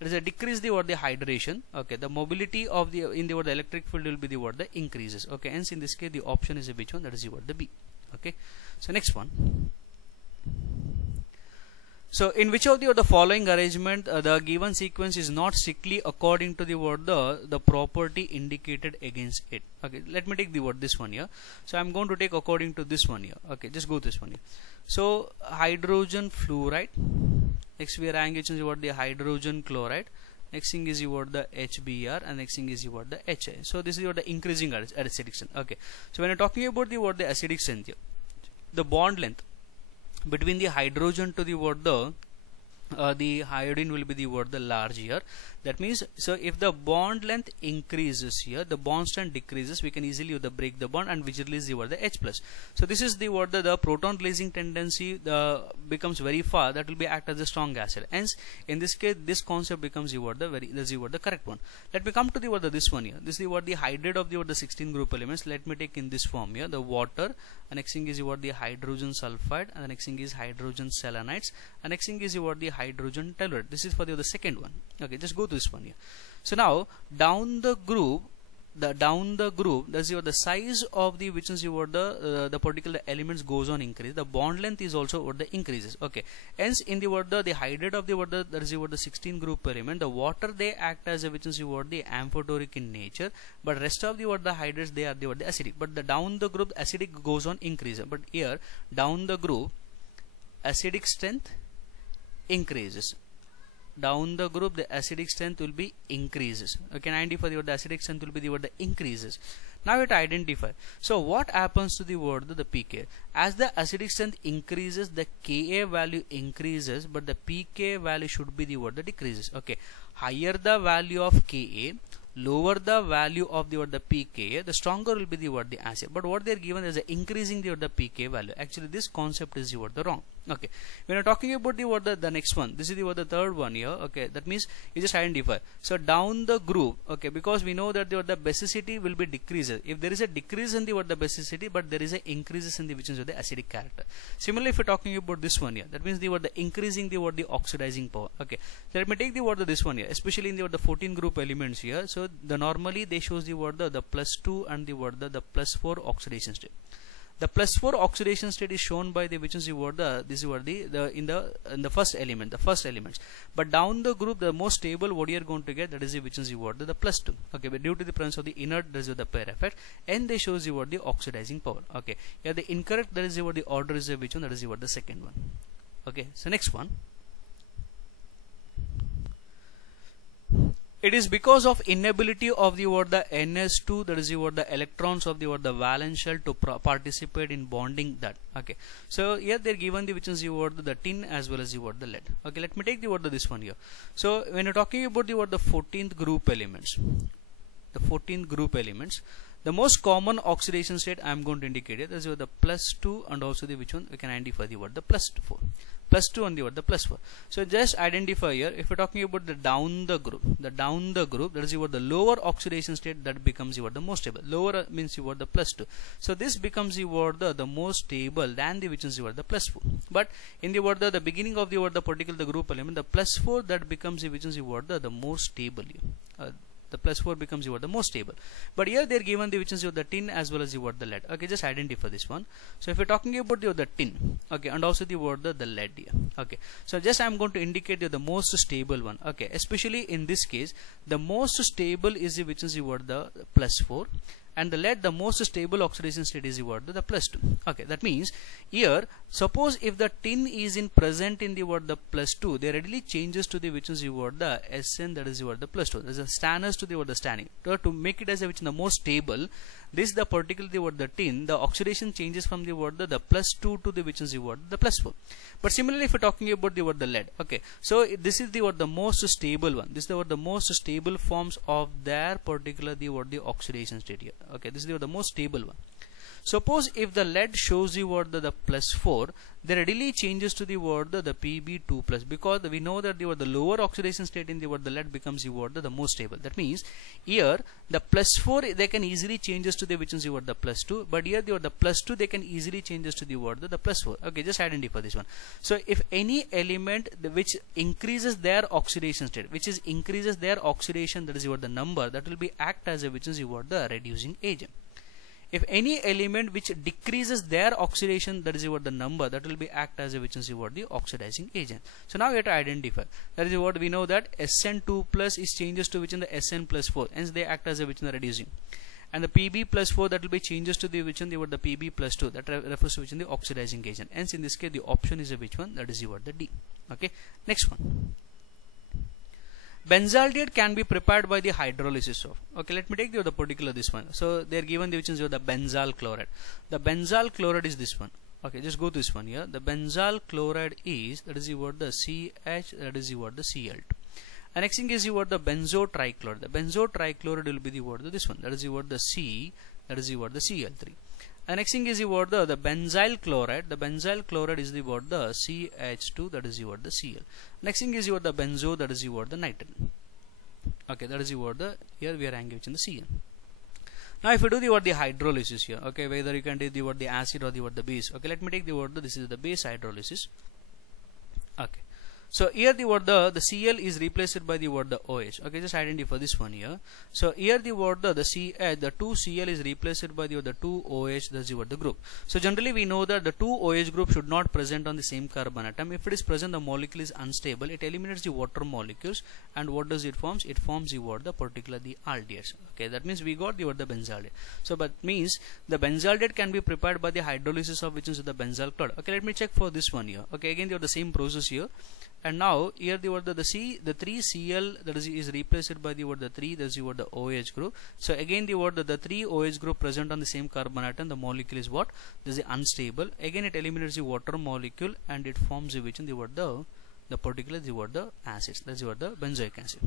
is a decrease the hydration. Okay, the mobility of the in the electric field will be the increases. Okay, hence in this case the option is which one, that is the B. Okay, so next one. So in which of the following arrangement the given sequence is not strictly according to the property indicated against it. Okay, let me take this one here. So I'm going to take according to this one here. Okay, just go this one here. So hydrogen fluoride. Next we are having the hydrogen chloride. Next thing is the HBr, and next thing is the HI. So this is the increasing acidic strength. Okay, so when you're talking about the acidic strength here, the bond length between the hydrogen to the iodine will be the large here. That means, so if the bond length increases here, the bond strength decreases, we can easily break the bond and which release the H plus. So this is the proton releasing tendency becomes very far, that will be act as a strong acid. Hence in this case this concept becomes the correct one. Let me come to this one here. This is the hydrate of the 16 group elements. Let me take in this form here the water, and next thing is the hydrogen sulfide, and the next thing is hydrogen selenides, and next thing is the hydrogen telluride. This is for the second one. Okay, just go to this one here. So now down the group, that's the size of the which is the particular elements goes on increase. The bond length is also the increases. Okay, hence in the hydrate of that is the 16 group element, the water they act as a which is the amphoteric in nature, but rest of the hydrates they are the acidic. But the down the group acidic goes on increase, but here down the group acidic strength increases. Down the group the acidic strength will be increases. Okay, identify the acidic strength will be the increases. Now we have to identify. So what happens to the pK? As the acidic strength increases, the Ka value increases, but the pK value should be the decreases. Okay, higher the value of Ka, lower the value of the pK, the stronger will be the acid. But what they are given is increasing the pK value. Actually this concept is the wrong. Okay, when you're talking about the next one, this is the third one here. Okay, that means you just identify. So down the group, okay, because we know that the basicity will be decreases. If there is a decrease in the basicity, but there is a increases in the which is the acidic character. Similarly, if you're talking about this one here, that means the increasing the oxidizing power. Okay, so let me take this one here, especially in the 14 group elements here. So the normally they shows the +2 and the +4 oxidation state. The +4 oxidation state is shown by the which is this is in the first element, the first elements. But down the group, the most stable what you are going to get, that is the which is the +2. Okay, but due to the presence of the inert, there is the pair effect, and they shows the oxidizing power. Okay, yeah, the incorrect, that is the order is which one, that is the second one. Okay, so next one. It is because of inability of the NS2, that is the electrons of the valence shell to participate in bonding that. Okay, so here they're given which is the tin as well as the lead. Okay, let me take this one here. So when you're talking about the 14th group elements, the most common oxidation state I am going to indicate it is the +2, and also the which one we can identify the +4, +2 and the +4. So just identify here, if you're talking about the down the group, that is the lower oxidation state, that becomes the most stable. Lower means the +2. So this becomes the most stable than the which is the +4. But in the beginning of the particular group element, the +4, that becomes the which is the most stable. The +4 becomes the most stable. But here they are given the which is the tin as well as the lead. Okay, just identify this one. So if you're talking about the tin, okay, and also the lead here. Okay, so just I'm going to indicate the most stable one. Okay, especially in this case, the most stable is the which is the +4, and the lead, the most stable oxidation state is the +2. Okay, that means here, suppose if the tin is present in the +2, they readily changes to the which is the SN, that is the +2. There's a stanners to the staining. To make it as a which is the most stable, this the particular the tin, the oxidation changes from the +2 to the which is the +4. But similarly, if you're talking about the lead, okay, so this is the most stable one. This is the most stable forms of their particular the oxidation state here. Okay, this is the most stable one. Suppose if the lead shows you the +4, they readily changes to the Pb2+, because we know that the lower oxidation state in the lead becomes the most stable. That means here the +4 they can easily changes to the which is the +2, but here the +2 they can easily changes to the +4. Okay, just identify this one. So if any element which increases their oxidation state, that is the number, that will be act as a which is the reducing agent. If any element which decreases their oxidation, that is the number, that will be act as a which is the oxidizing agent. So now we have to identify. That is what we know, that SN2+ is changes to which in the SN+4, hence they act as a which in the reducing. And the Pb+4, that will be changes to the which in the Pb+2, that refers to which in the oxidizing agent. Hence in this case the option is a which one, that is the D. Okay, next one. Benzaldehyde can be prepared by the hydrolysis of. Okay, let me take the particular this one. So they are given the which is the benzyl chloride. The benzyl chloride is this one. Okay, just go to this one here. The benzyl chloride is, that is the CH, that is the Cl2. And next thing is the benzo trichloride. The benzo trichloride will be the this one. That is the C, that is the Cl3. And next thing is the benzyl chloride. The benzyl chloride is the CH2, that is the Cl. Next thing is the benzo, that is the nitrogen. Okay, that is here we are hanging in the Cl. Now if you do the hydrolysis here, okay, whether you can do the acid or the base. Okay, let me take this is the base hydrolysis. Okay. So here the Cl is replaced by the OH. Okay, just identify this one here. So here the CH, the 2Cl is replaced by the 2OH, that's the group. So generally we know that the 2OH group should not present on the same carbon atom. If it is present, the molecule is unstable. It eliminates the water molecules, and what does it forms? It forms the particular the aldehydes. Okay, that means we got the benzaldehyde. So but means the benzaldehyde can be prepared by the hydrolysis of which is the benzyl chloride. Okay, let me check for this one here. Okay, again the same process here. And now here the 3Cl, that is replaced by the 3, that is the OH group. So again the 3 OH group present on the same carbon atom, the molecule is what? This is unstable. Again it eliminates the water molecule, and it forms which in the particular the acids, that's the benzoic acid.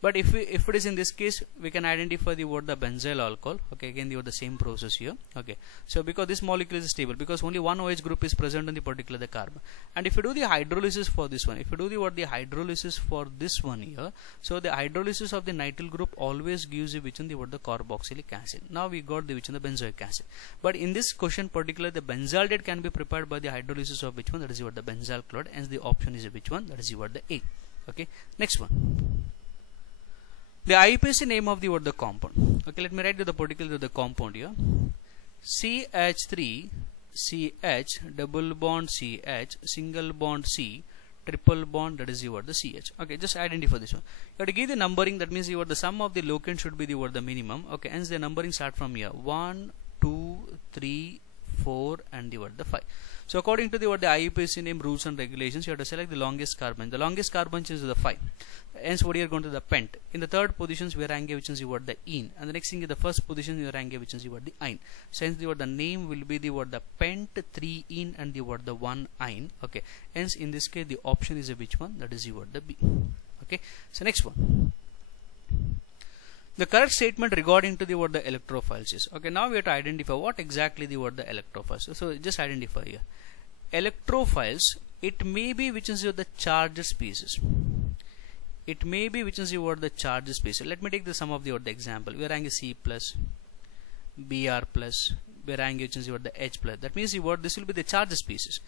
But if it is in this case, we can identify the benzyl alcohol. Okay, again the same process here. Okay, so because this molecule is stable, because only one OH group is present in the particular the carbon. And if you do the hydrolysis for this one, if you do the hydrolysis for this one here, so the hydrolysis of the nitrile group always gives you which in the carboxylic acid. Now we got the which in the benzoic acid. But in this question particularly, the benzaldehyde can be prepared by the hydrolysis of which one? That is the benzyl chloride. Hence the option is which one? That is the A. Okay, next one. The IUPAC name of the compound. Okay, let me write the particular the compound here. CH3 CH double bond CH single bond C triple bond, that is the CH. Okay, just identify this one. You have to give the numbering, that means the sum of the locants should be the minimum. Okay, hence the numbering start from here 1, 2, 3, 4 and the word the 5. So according to the word the IUPAC name rules and regulations, you have to select the longest carbon. The longest carbon is the 5. Hence what you are going to the pent. In the third positions we are ranking which is the word the ene, and the next thing is the first position you are ranking which is the word the ine. So hence the word the name will be the word the pent 3 ene and the word the 1 ine. Okay. Hence in this case the option is a which one? That is the word the B. Okay. So next one. The correct statement regarding to the word the electrophiles is, okay, now we have to identify what exactly the word the electrophiles. So just identify here. Electrophiles, it may be which is the charged species. It may be which is the word the charged species. Let me take the sum of the word the example. We are having a C plus, Br plus, we are having which is the word the H plus. That means the word this will be the charged species.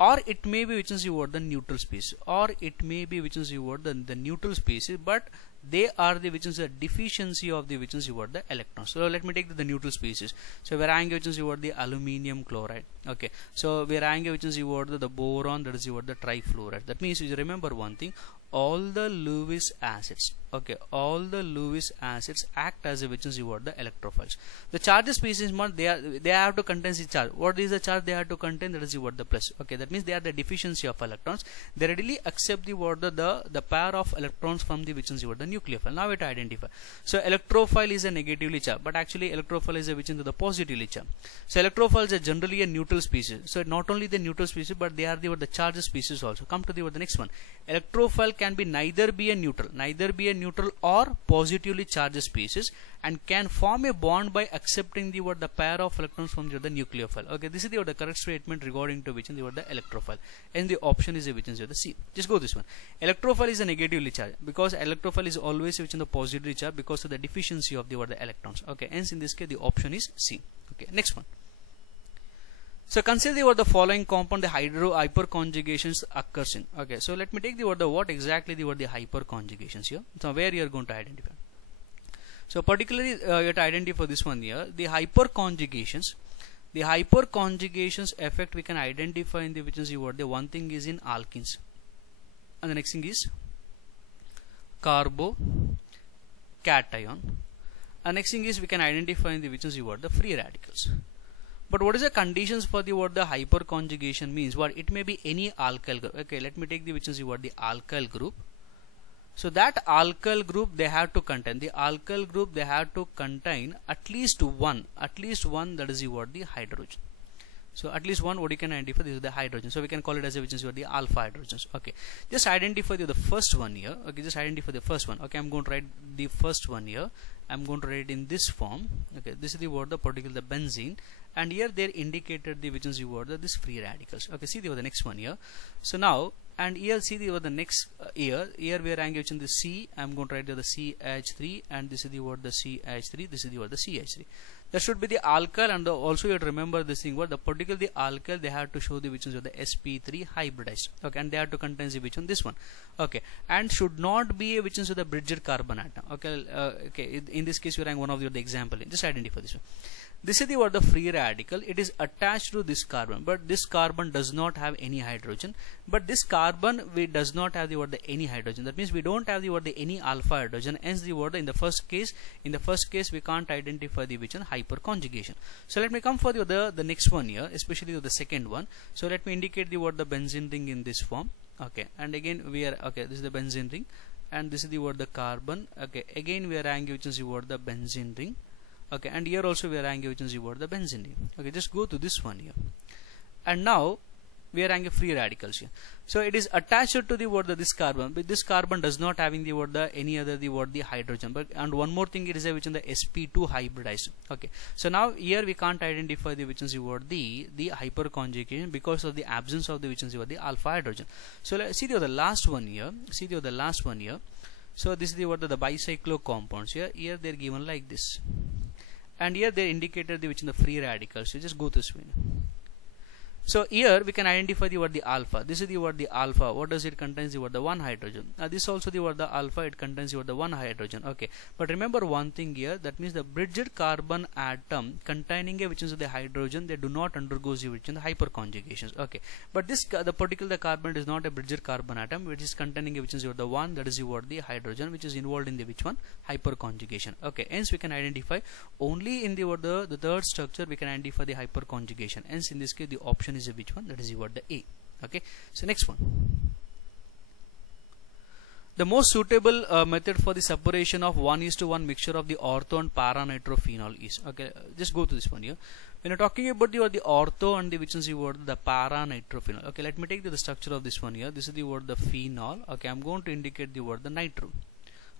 Or it may be which is the word the neutral species. Or it may be which is the word the neutral species, but they are the which is the deficiency of the which is the word the electrons. So let me take the neutral species. So we are having which is the word the aluminium chloride. Okay. So we are having which is the word the boron, that is the word the trifluoride. That means you remember one thing, all the Lewis acids, okay, all the Lewis acids act as a which is the word the electrophiles. The charged species they have to contain the charge. What is the charge they have to contain? That is the word the plus. Okay, that means they are the deficiency of electrons. They readily accept the word the pair of electrons from the which is the word the nucleophile. Now we have to identify. So electrophile is a negatively charged, but actually electrophile is a which is the positively charged. So electrophiles are generally a neutral species. So not only the neutral species, but they are the charged species also. Come to the next one. Electrophile can be neither be a neutral or positively charged species, and can form a bond by accepting the pair of electrons from the nucleophile. Okay, this is the correct statement regarding to which is the electrophile, and the option is which is the C. Just go this one. Electrophile is a negatively charged, because electrophile is always which in the positively charged because of the deficiency of the electrons. Okay, hence in this case the option is C. Okay, next one. So consider the following compound the hyperconjugations occurs in. Okay, so let me take the what exactly the hyperconjugations here. So where you are going to identify. So particularly you have to identify this one here. The hyperconjugations effect we can identify in the which is the one thing is in alkenes, and the next thing is carbo cation, and next thing is we can identify in the which is the free radicals. But what is the conditions for the hyperconjugation means? What it may be any alkyl group. Okay, let me take the which is the alkyl group. So that alkyl group they have to contain. The alkyl group they have to contain at least one that is the hydrogen. So at least one what you can identify, this is the hydrogen. So we can call it as a which is the alpha hydrogens. Okay, just identify the first one here. Okay, just identify the first one. Okay, I'm going to write the first one here. I'm going to write it in this form. Okay, this is the particle the benzene, and here they indicated the which is the this free radicals. Okay, see the next one here. So now, and here see the next here we are writing in the C. I'm going to write the CH3, and this is the CH3. This is the CH3. That should be the alkyl, and also you have to remember this thing. What the particle the alkyl they have to show the which is the sp3 hybridized. Okay, and they have to contain the which one, this one. Okay, and should not be a which is the bridged carbon atom. Okay, okay. In this case, you are writing one of the example. Just identify this one. This is the free radical. It is attached to this carbon, but this carbon does not have any hydrogen. But this carbon does not have the any hydrogen. That means we don't have the any alpha hydrogen. Hence the in the first case we can't identify the which one hyperconjugation. So let me come for the next one here, especially the second one. So let me indicate the benzene ring in this form. Okay, and again we are okay. This is the benzene ring, and this is the carbon. Okay, again we are writing which is the benzene ring. Okay, and here also we are writing which is the benzene ring. Okay, just go to this one here, and now we are writing free radicals here. So it is attached to the this carbon, but this carbon does not having the any other the hydrogen. But and one more thing, it is a which in the sp2 hybridized. Okay, so now here we can't identify the which is the hyperconjugation because of the absence of the which is the alpha hydrogen. So let's see the last one here. See the last one here. So this is the bicyclo compounds here. Here they are given like this, and here they indicated the which in the free radicals. So just go this way. So here we can identify the word the alpha. This is the word the alpha. What does it contains? The word the 1 hydrogen. This also the word the alpha. It contains the word the 1 hydrogen. Okay, but remember one thing here. That means the bridged carbon atom containing a which is the hydrogen, they do not undergo the which is the hyperconjugations. Okay, but this the particular carbon is not a bridged carbon atom, which is containing a which is the 1, that is the word the hydrogen, which is involved in the which one hyperconjugation. Okay, hence we can identify only in the word the third structure we can identify the hyperconjugation. Hence in this case the option is a which one, that is the word the A. Okay, so next one. The most suitable method for the separation of 1:1 mixture of the ortho and para-nitrophenol is, okay, just go to this one here. When you're talking about the ortho and the which is the word the para-nitrophenol. Okay, let me take the structure of this one here. This is the word the phenol. Okay, I'm going to indicate the word the nitro.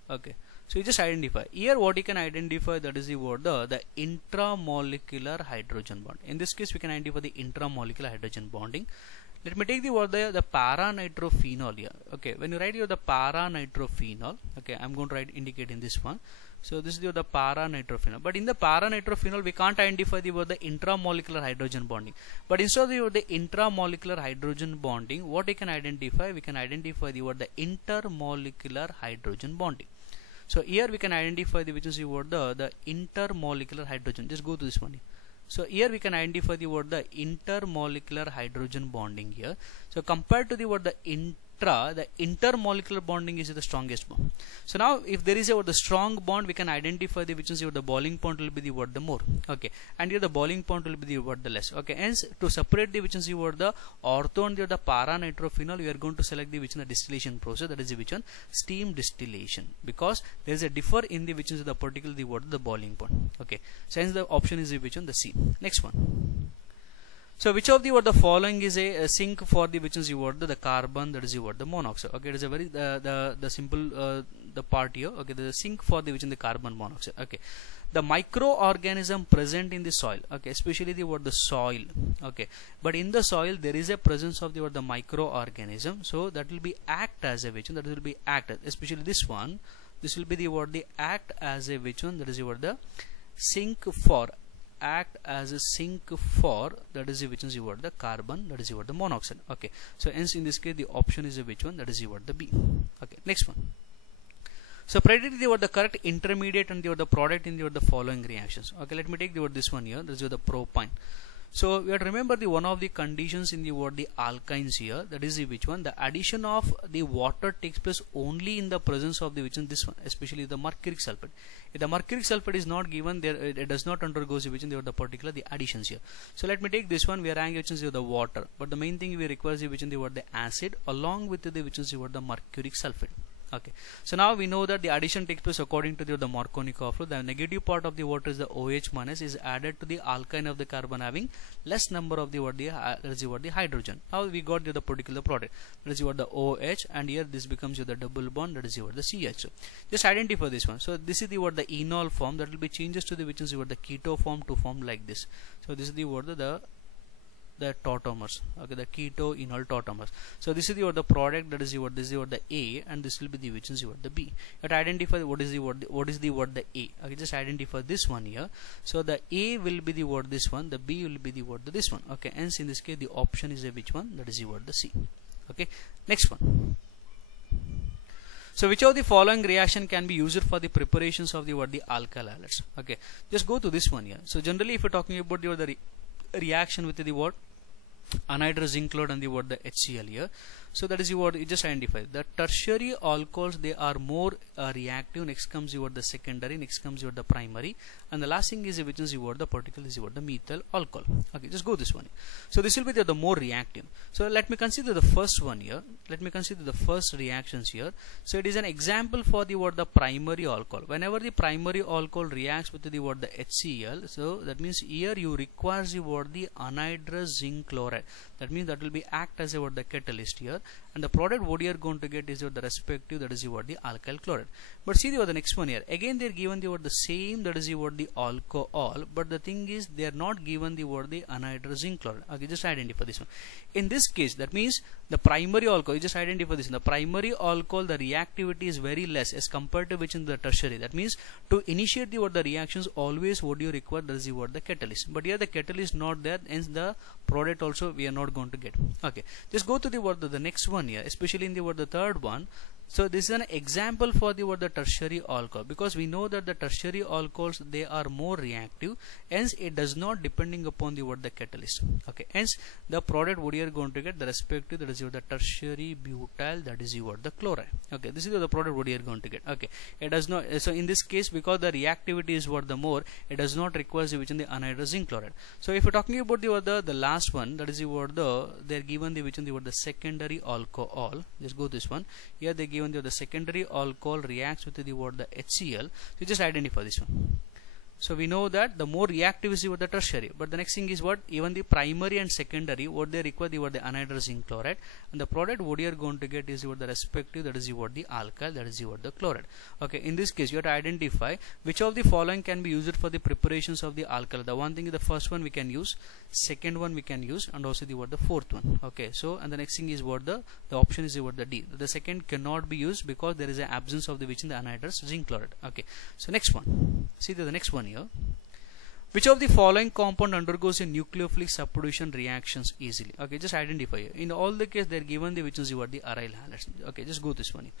Okay, so you just identify here what you can identify, that is the word the intramolecular hydrogen bond. In this case we can identify the intramolecular hydrogen bonding. Let me take the word the para-nitrophenol here. Okay, when you write here the para-nitrophenol, okay, I'm going to write indicate in this one. So this is the para-nitrophenol, but in the para-nitrophenol we can't identify the word the intramolecular hydrogen bonding, but instead of the word the intramolecular hydrogen bonding, what we can identify, we can identify the word the intermolecular hydrogen bonding. So here we can identify the which is the word the intermolecular hydrogen. Just go to this one. So here we can identify the word the intermolecular hydrogen bonding here. So compared to the word the intermolecular bonding is the strongest bond. So now if there is a strong bond, we can identify the which is the boiling point will be the word the more. Okay, and here the boiling point will be the word the less. Okay, hence to separate the which is the word the ortho and the para-nitrophenol, we are going to select the which is the distillation process, that is the which one, steam distillation, because there is a differ in the which is the particular the word the boiling point. Okay, so hence the option is the which one, the C. Next one. So which of the following is a sink for the which is the carbon, that is the monoxide. Okay, it is a very the simple the part here. Okay, the sink for the which is the carbon monoxide. Okay, the microorganism present in the soil. Okay, especially the soil. Okay, but in the soil there is a presence of the microorganism, so that will be act as a which one, that will be act, especially this one. This will be the act as a which one, that is the sink for, act as a sink for, that is which is the carbon, that is the monoxide. Okay, so hence in this case the option is which one, that is the B. Okay, next one. So predict the correct intermediate and the product in the following reactions. Okay, let me take this one here. This is the propine. So we have to remember the one of the conditions in the alkynes here, that is which one, the addition of the water takes place only in the presence of the which is this one, especially the mercuric sulfate. If the mercuric sulfate is not given there, it does not undergo the which is the particular the additions here. So let me take this one, we are having which is the water, but the main thing we require is which is the acid along with the which is the mercuric sulfate. Okay, so now we know that the addition takes place according to the Markovnikov law. The negative part of the water is the OH minus is added to the alkyne of the carbon having less number of the hydrogen. Now we got the particular product, that is the OH, and here this becomes the double bond, that is the CH. Just identify this one. So this is the enol form, that will be changes to the which is the keto form to form like this. So this is the tautomers. Okay, the keto enol tautomers. So this is the product, that is this is the A, and this will be the which is the B. But identify what is the A. Okay, just identify this one here. So the A will be the this one, the B will be the this one. Okay, hence in this case the option is a which one, that is the C. Okay, next one. So which of the following reaction can be used for the preparations of the alkyl halides? Okay, just go to this one here. So generally if you're talking about the reaction with the anhydrous zinc chloride and the HCl here. So that is you just identify the tertiary alcohols, they are more reactive. Next comes the secondary, next comes the primary, and the last thing is which is the particular is the methyl alcohol. Okay, just go this one. So this will be the more reactive. So let me consider the first one here. Let me consider the first reactions here. So it is an example for the primary alcohol. Whenever the primary alcohol reacts with the HCl, so that means here you require the anhydrous zinc chloride. That means that will be act as the catalyst here, and the product what you are going to get is the respective, that is the alkyl chloride. But see the next one here, again they are given the same, that is the alcohol, but the thing is they are not given the anhydrous zinc chloride. Okay, just identify this one. In this case, that means the primary alcohol, you just identify this. In the primary alcohol, the reactivity is very less as compared to which in the tertiary. That means to initiate the reactions, always what you require, that is the catalyst. But here the catalyst not there, hence the product also we are not going to get. Okay, just go to the next one here, especially in the third one. So this is an example for the tertiary alcohol, because we know that the tertiary alcohols, they are more reactive, hence it does not depending upon the catalyst. Okay, hence the product what you are going to get, the respective, that is the tertiary butyl, that is the chloride. Okay, this is the product what you are going to get. Okay, it does not, so in this case, because the reactivity is the more, it does not require which in the anhydrous zinc chloride. So if you're talking about the last one, that is they are given which in the secondary alcohol. Just go this one here, they given the secondary alcohol reacts with the HCl. So you just identify this one. So we know that the more reactive is the tertiary, but the next thing is what, even the primary and secondary what they require the anhydrous zinc chloride, and the product what you are going to get is the respective, that is the alkyl, that is the chloride. Okay, in this case you have to identify which of the following can be used for the preparations of the alkyl. The one thing is the first one we can use, second one we can use, and also the fourth one. Okay, so and the next thing is the option is the D. The second cannot be used because there is an absence of the which in the anhydrous zinc chloride. Okay, so next one, see the next one here. Which of the following compound undergoes a nucleophilic substitution reactions easily? Okay, just identify it. In all the case they are given the which is the aryl halides. Okay, just go this one.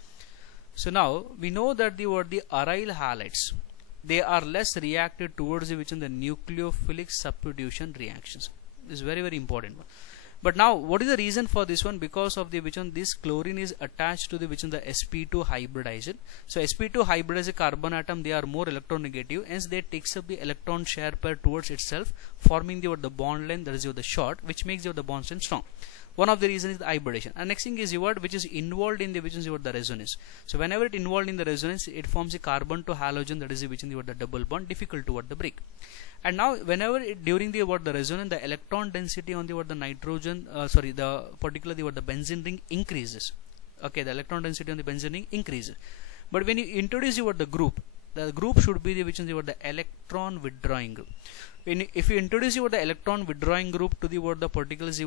So now we know that the aryl halides, they are less reactive towards the which in the nucleophilic substitution reactions. This is very important one. But now what is the reason for this one? Because of the which one this chlorine is attached to the which in the sp2 hybridized. So sp2 hybridized carbon atom, they are more electronegative, hence they takes up the electron share pair towards itself, forming the bond length, that is the short, which makes the bond length strong. One of the reasons is the hybridization. And next thing is which is involved in the which is the resonance. So whenever it involved in the resonance, it forms a carbon to halogen, that is which in the double bond, difficult to the break. And now whenever during the resonance, the electron density on the nitrogen, particularly the benzene ring increases. Okay, the electron density on the benzene ring increases. But when you introduce the group should be the which is the electron withdrawing group. If you introduce the electron withdrawing group to the particulars the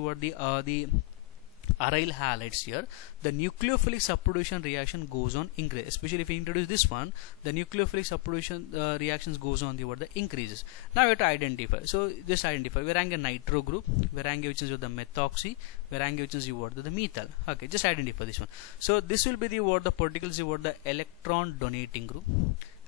aryl halides here, the nucleophilic substitution reaction goes on increase. Especially if you introduce this one, the nucleophilic substitution reactions goes on the increases. Now we have to identify. So just identify. We rank a nitro group, we rank which is the methoxy, we rank which is the methyl. Okay, just identify this one. So this will be the particles the electron donating group.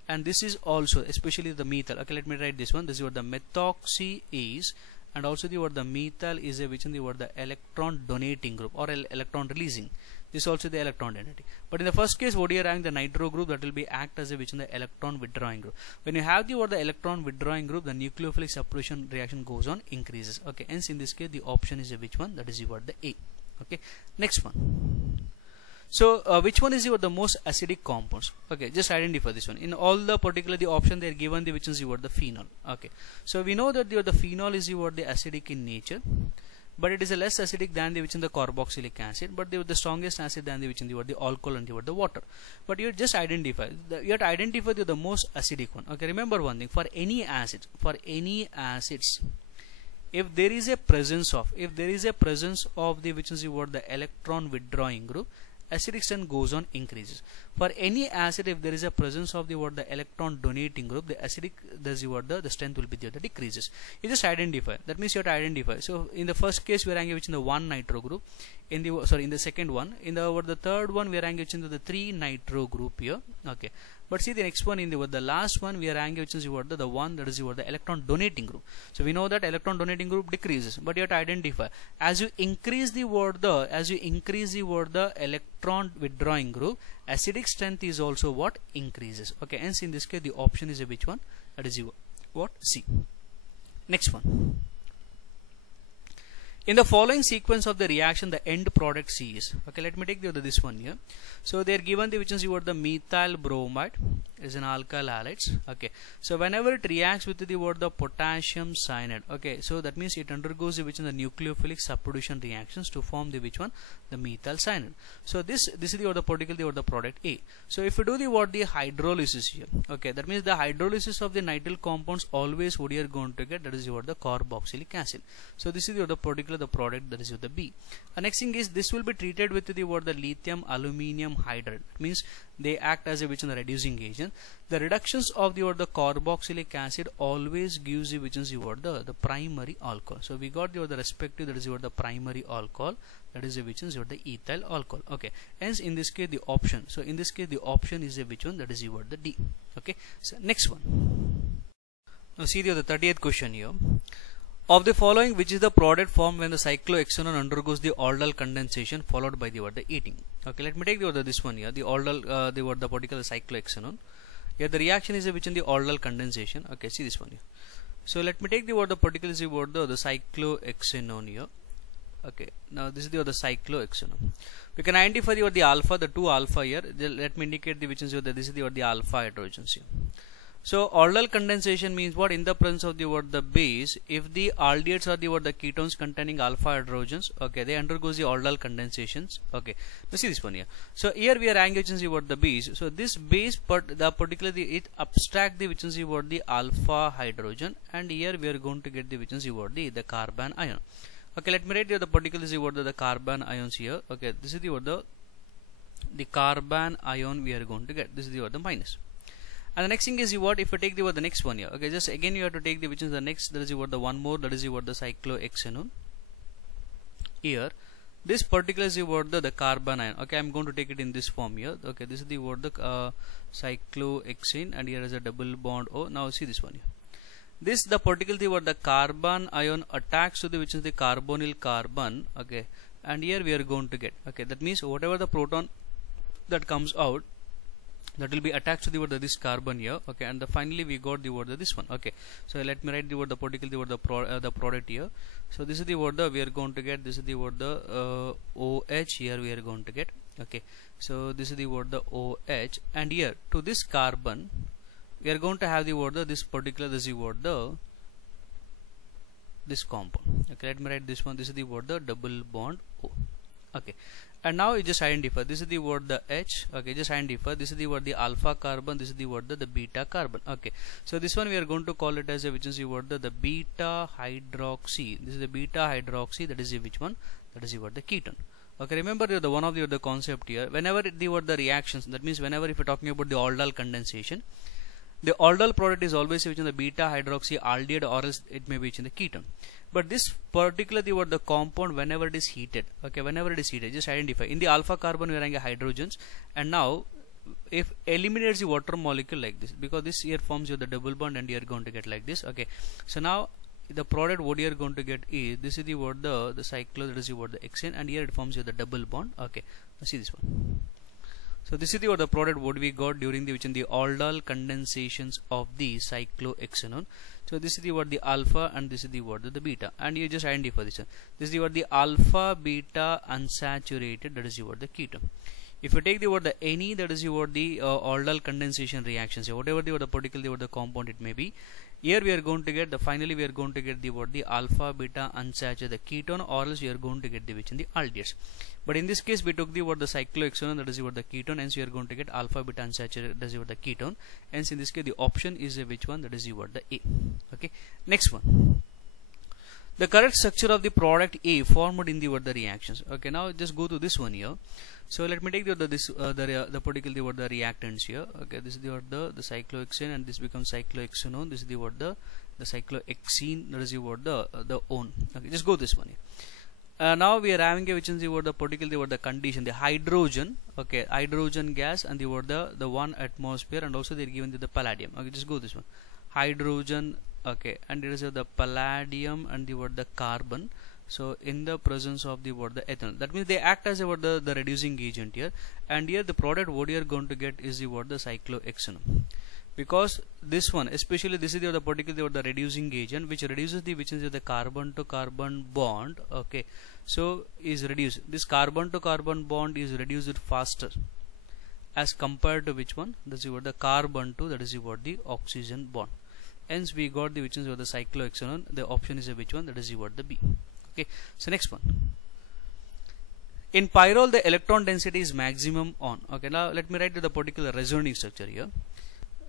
And this is also especially the methyl. Okay, let me write this one. This is what the methoxy is, and also the methyl is a which in the electron donating group or electron releasing. This is also the electron donating. But in the first case, what you are having the nitro group, that will be act as a which in the electron withdrawing group. When you have the electron withdrawing group, the nucleophilic substitution reaction goes on increases. Okay, hence in this case the option is a which one, that is the A. Okay, next one. So which one is the most acidic compounds? Okay, just identify this one. In all the particular the option they are given the which is the phenol. Okay, so we know that the phenol is the acidic in nature, but it is a less acidic than the which in the carboxylic acid, but the strongest acid than the which in the alcohol and the water. But you just identify you have to identify the most acidic one. Okay, remember one thing, for any acids, if there is a presence of the which is the electron withdrawing group, acidic strength goes on increases. For any acid, if there is a presence of the electron donating group, the acidic the strength will be the decreases. You just identify. That means you have to identify. So in the first case we are ranking which in the 1 nitro group. In the second one, in the third one we are ranking which in the 3 nitro group here. Okay. But see the next one in the last one we are ranking which is the one that is the electron donating group. So we know that electron donating group decreases, but you have to identify as you increase the electron withdrawing group, acidic strength is also what increases. Okay, hence in this case the option is a which one, that is what C. Next one. In the following sequence of the reaction, the end product C is. Okay, let me take this one here. So they are given the which is the methyl bromide is an alkyl halides. Okay, so whenever it reacts with the potassium cyanide, okay, so that means it undergoes the which is the nucleophilic substitution reactions to form the which one, the methyl cyanide. So this is the particle the product A. So if you do the hydrolysis here, okay, that means the hydrolysis of the nitrile compounds always what you are going to get, that is the carboxylic acid. So this is the particular the product, that is the B. Next thing is this will be treated with the lithium aluminium hydride. It means they act as a which is the reducing agent. The reductions of the carboxylic acid always gives the which is the primary alcohol. So we got the respective, that is the primary alcohol, that is which is the ethyl alcohol. Okay, hence in this case the option. So in this case the option is a which one, that is the D. Okay, so next one. Now see the 30th question here. Of the following, which is the product formed when the cyclohexanone undergoes the aldol condensation followed by the heating? Okay, let me take this one here. The aldol, the particular cyclohexanone. Here the reaction is which in the aldol condensation. Okay, see this one here. So let me take the particular the cyclohexanone here. Okay, now this is the cyclohexanone. We can identify the alpha, the 2 alpha here. Let me indicate the which is this is the alpha hydrogens here. So aldol condensation means what? In the presence of the base, if the aldehydes are the ketones containing alpha hydrogens, okay, they undergoes the aldol condensations. Okay, now see this one here. So here we are engaging the base. So this base, particularly it abstract the which is the alpha hydrogen, and here we are going to get the which is the carbon ion. Okay, let me write the particulars the carbon ions here. Okay, this is the carbon ion we are going to get. This is the minus. And the next thing is what if you take the next one here. Okay, just again you have to take the which is the next, that is the one more, that is the cyclohexanone. Here this particular is the carbon ion. Okay, I'm going to take it in this form here. Okay, this is the cyclohexane, and here is a double bond O. Now see this one here. This the particular the carbon ion attacks to the which is the carbonyl carbon. Okay, and here we are going to get, okay, that means whatever the proton that comes out, that will be attached to the this carbon here. Okay, and finally we got the this one. Okay, so let me write the particular the product here. So this is the we are going to get, this is the OH here we are going to get. Okay, so this is the OH, and here to this carbon we are going to have the this particular, this is this compound. Okay, let me write this one. This is the double bond O. Okay, and now you just identify, this is the H. Okay, just identify, this is the alpha carbon, this is the beta carbon. Okay, so this one we are going to call it as a which is the beta hydroxy. This is the beta hydroxy, that is which one, that is the ketone. Okay, remember the one of the concept here, whenever the reactions, that means whenever if you're talking about the aldol condensation, the aldol product is always which in the beta hydroxy aldehyde, or else it may be which in the ketone. But this particular the compound, whenever it is heated, okay, whenever it is heated, just identify in the alpha carbon we are having hydrogens, and now if eliminates the water molecule like this, because this here forms the double bond, and you are going to get like this. Okay, so now the product what you are going to get is, this is the cyclo, that is the hexane, and here it forms the double bond. Okay, now see this one. So this is the product what we got during the which in the aldol condensations of the cyclohexanone. So this is the alpha, and this is the beta, and you just identify this one. This is the alpha beta unsaturated, that is the ketone. If you take the any, that is the aldol condensation reactions, whatever the particular the compound it may be, here we are going to get finally we are going to get the alpha beta unsaturated ketone, or else we are going to get the which in the aldehydes. But in this case we took the cyclohexanone, that is the ketone, hence we are going to get alpha beta unsaturated, that is the ketone. Hence in this case the option is which one, that is the A. Okay, next one. The correct structure of the product A formed in the reactions. Okay, now just go to this one here. So let me take the particular the reactants here. Okay, this is the cyclohexane, and this becomes cyclohexanone. This is the cyclohexene, that is the one. Okay, just go this one here. Now we are having a which is the particular the condition, the hydrogen. Okay, hydrogen gas, and the 1 atmosphere, and also they are given the palladium. Okay, just go this one, hydrogen. Okay, and there is the palladium and the carbon. So in the presence of the ethanol, that means they act as the reducing agent here, and here the product what you are going to get is the cyclohexanone. because this one, especially this is the particular the reducing agent which reduces the carbon to carbon bond. Okay, so is reduced, this carbon to carbon bond is reduced faster as compared to which one, that is what the carbon to, that is what the oxygen bond. Hence we got the which is what the cyclohexanone. The option is a which one, that is what the B. Okay, so next one. In pyrrole the electron density is maximum on. Okay, now let me write to the particular resonating structure here.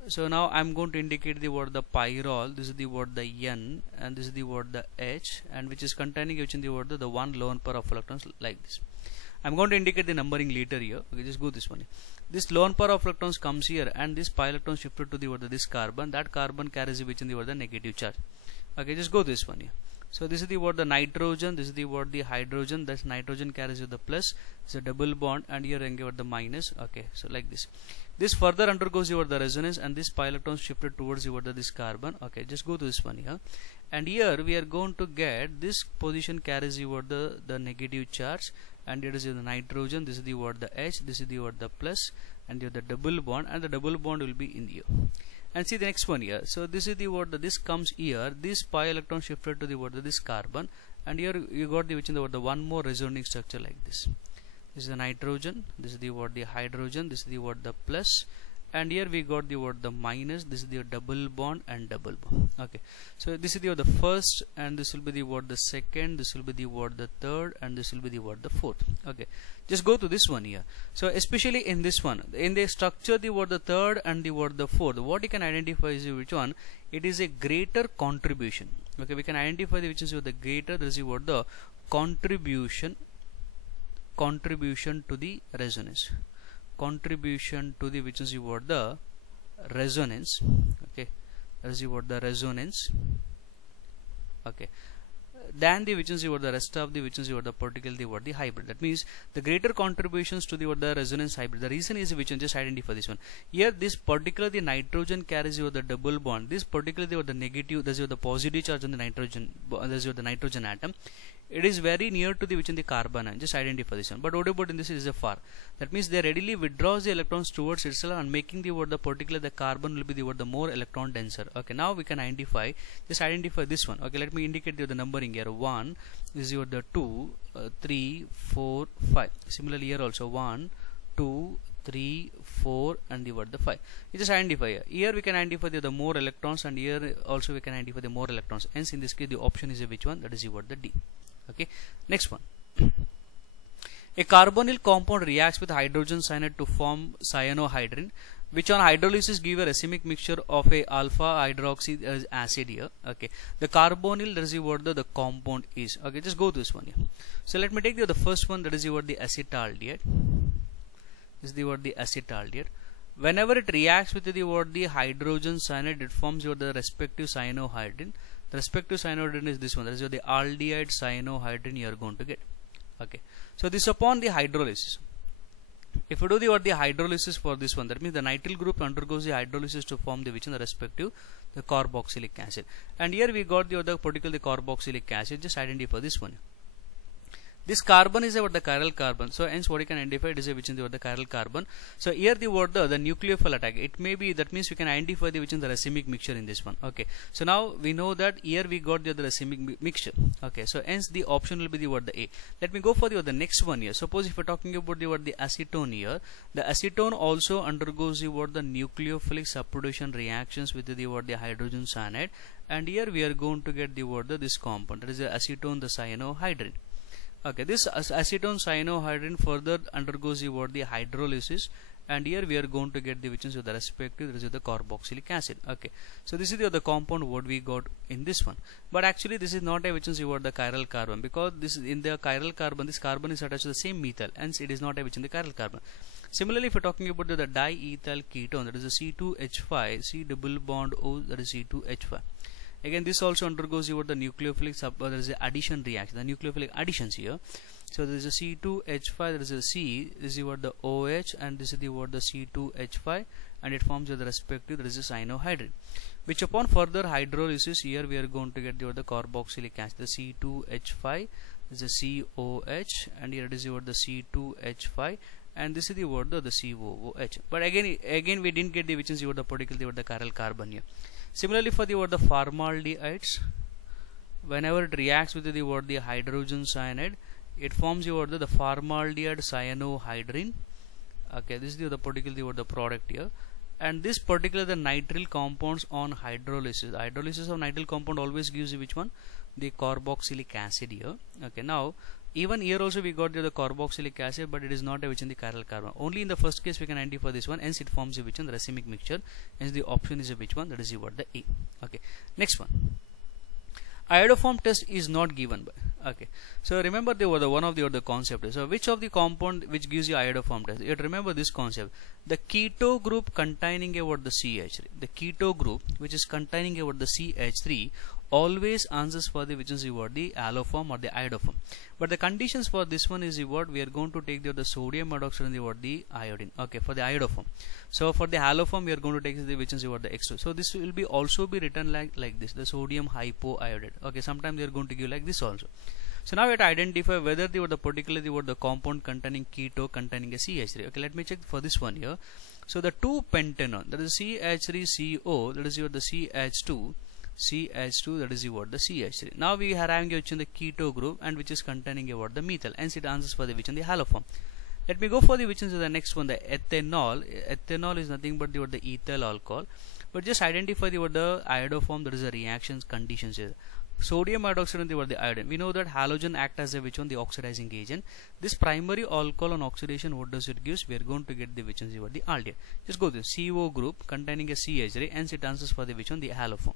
So now I'm going to indicate the word the pyrrole. This is the word the N, and this is the word the H, and which is containing which in the word the one lone pair of electrons like this. I'm going to indicate the numbering later here. Okay, just go this one. This lone pair of electrons comes here, and this pi electron shifted to the word this carbon. That carbon carries which in the word the negative charge. Okay, just go this one here. So this is the word the nitrogen, this is the word the hydrogen. That's nitrogen carries with the plus, it's a double bond, and here I'm given the minus. Okay, so like this. This further undergoes your the resonance, and this pi electron shifted towards your this carbon. Okay, just go to this one here, and here we are going to get this position carries your the negative charge, and it is the nitrogen. This is the word the H, this is the word the plus, and you have the double bond, and the double bond will be in here. And see the next one here. So this is the word that this comes here. This pi electron shifted to the word this carbon, and here you got the which in the word the one more resonating structure like this. This is the nitrogen. This is the word the hydrogen. This is the word the plus, and here we got the word the minus. This is the double bond and double bond. Okay, so this is the word the first, and this will be the word the second. This will be the word the third, and this will be the word the fourth. Okay, just go to this one here. So especially in this one, in the structure the word the third and the word the fourth, what you can identify is which one, it is a greater contribution. Okay, we can identify the which is the greater, there is the word the contribution to the resonance, contribution to the which is the word the resonance. Okay, that is the word the resonance. Okay, than the which is the rest of the which is the particle the word the hybrid. That means the greater contributions to the word the resonance hybrid. The reason is which one, just identify this one. Here this particular the nitrogen carries the double bond. This particular the negative, that is the positive charge on the nitrogen, that is the nitrogen atom. It is very near to the which in the carbon, and just identify this one. But what about in this is a far? That means they readily withdraws the electrons towards itself, and making the word the particular the carbon will be the word the more electron denser. Okay, now we can identify, just identify this one. Okay, let me indicate the numbering here. 1 this is your the 2, 3, 4, 5. Similarly here also 1, 2, 3, 4, and the word the 5. You just identify here. Here we can identify the more electrons, and here also we can identify the more electrons. Hence in this case the option is a which one, that is the word the D. Okay, next one. A carbonyl compound reacts with hydrogen cyanide to form cyanohydrin, which on hydrolysis give a racemic mixture of a alpha hydroxy acid here. Okay, the carbonyl, that is the word the compound is. Okay, just go to this one here. So let me take the first one, that is the word the acetaldehyde. This is the word the acetaldehyde. Whenever it reacts with the word the hydrogen cyanide, it forms your the respective cyanohydrin. The respective cyanohydrin is this one, that is the aldehyde cyanohydrin you are going to get. Okay, so this upon the hydrolysis. If you do the hydrolysis for this one, that means the nitrile group undergoes the hydrolysis to form the which in the respective the carboxylic acid. And here we got the other particular the carboxylic acid. Just identify this one. This carbon is about the chiral carbon, so hence what you can identify it is a which is the chiral carbon. So here the word the nucleophile attack, it may be, that means we can identify the which is the racemic mixture in this one. Okay, so now we know that here we got the racemic mixture. Okay, so hence the option will be the word the A. Let me go for the next one here. Suppose if we're talking about the word the acetone here, the acetone also undergoes the word the nucleophilic substitution reactions with the word the hydrogen cyanide, and here we are going to get the word this compound, that is the acetone the cyanohydrin. Okay, this acetone cyanohydrin further undergoes the word the hydrolysis, and here we are going to get the which is the respective, that is the carboxylic acid. Okay, so this is the compound what we got in this one. But actually this is not a which is the chiral carbon, because this is in the chiral carbon, this carbon is attached to the same methyl, hence it is not a which in the chiral carbon. Similarly, if we are talking about the diethyl ketone, that is the C2H5, C double bond O, that is C2H5. Again, this also undergoes the nucleophilic there is the addition reaction, the nucleophilic additions here. So there is a C2H5, there is a C, this is the OH, and this is the C2H5, and it forms the respective, there is a cyanohydrin, which upon further hydrolysis here we are going to get the carboxylic acid, the C2H5, this is a COH, and here it is the C2H5, and this is the word the COOH. But again we didn't get the which is the particular the chiral carbon here. Similarly for the word the formaldehydes, whenever it reacts with the word the hydrogen cyanide, it forms the formaldehyde cyanohydrin. Okay, this is the particular the product here. And this particular the nitrile compounds on hydrolysis. The hydrolysis of nitrile compound always gives you which one? The carboxylic acid here. Okay, now even here also we got the carboxylic acid, but it is not a which in the chiral carbon. Only in the first case we can identify this one, hence it forms a which one, the racemic mixture. Hence the option is a which one, that is the A. Okay, next one. Iodoform test is not given by. Okay, so remember the one of the concept. So which of the compound which gives you iodoform test? You remember this concept. The keto group containing the CH3. The keto group which is containing the CH3 always answers for the which is the alloform or the iodoform. But the conditions for this one is we are going to take the sodium hydroxide and the iodine. Okay, for the iodoform. So for the haloform we are going to take the which is the X2. So this will be also be written like this, the sodium hypoiodide. Okay, sometimes they are going to give like this also. So now we have to identify whether the particularly the compound containing keto containing a CH3. Okay, let me check for this one here. So the 2-pentanone, that is CH3CO, that is the CH2, that is the CH3. Now we are having which in the keto group and which is containing the methyl. Hence it answers for the which in the haloform. Let me go for the which is the next one, the ethanol. Ethanol is nothing but the ethyl alcohol. But just identify the iodoform, that is the reactions conditions here. Sodium hydroxide and the iodine. We know that halogen act as a which one, the oxidizing agent. This primary alcohol on oxidation, what does it gives? We are going to get the which one, the aldehyde. Just go to the CO group containing a CH3, hence it answers for the which one, the haloform.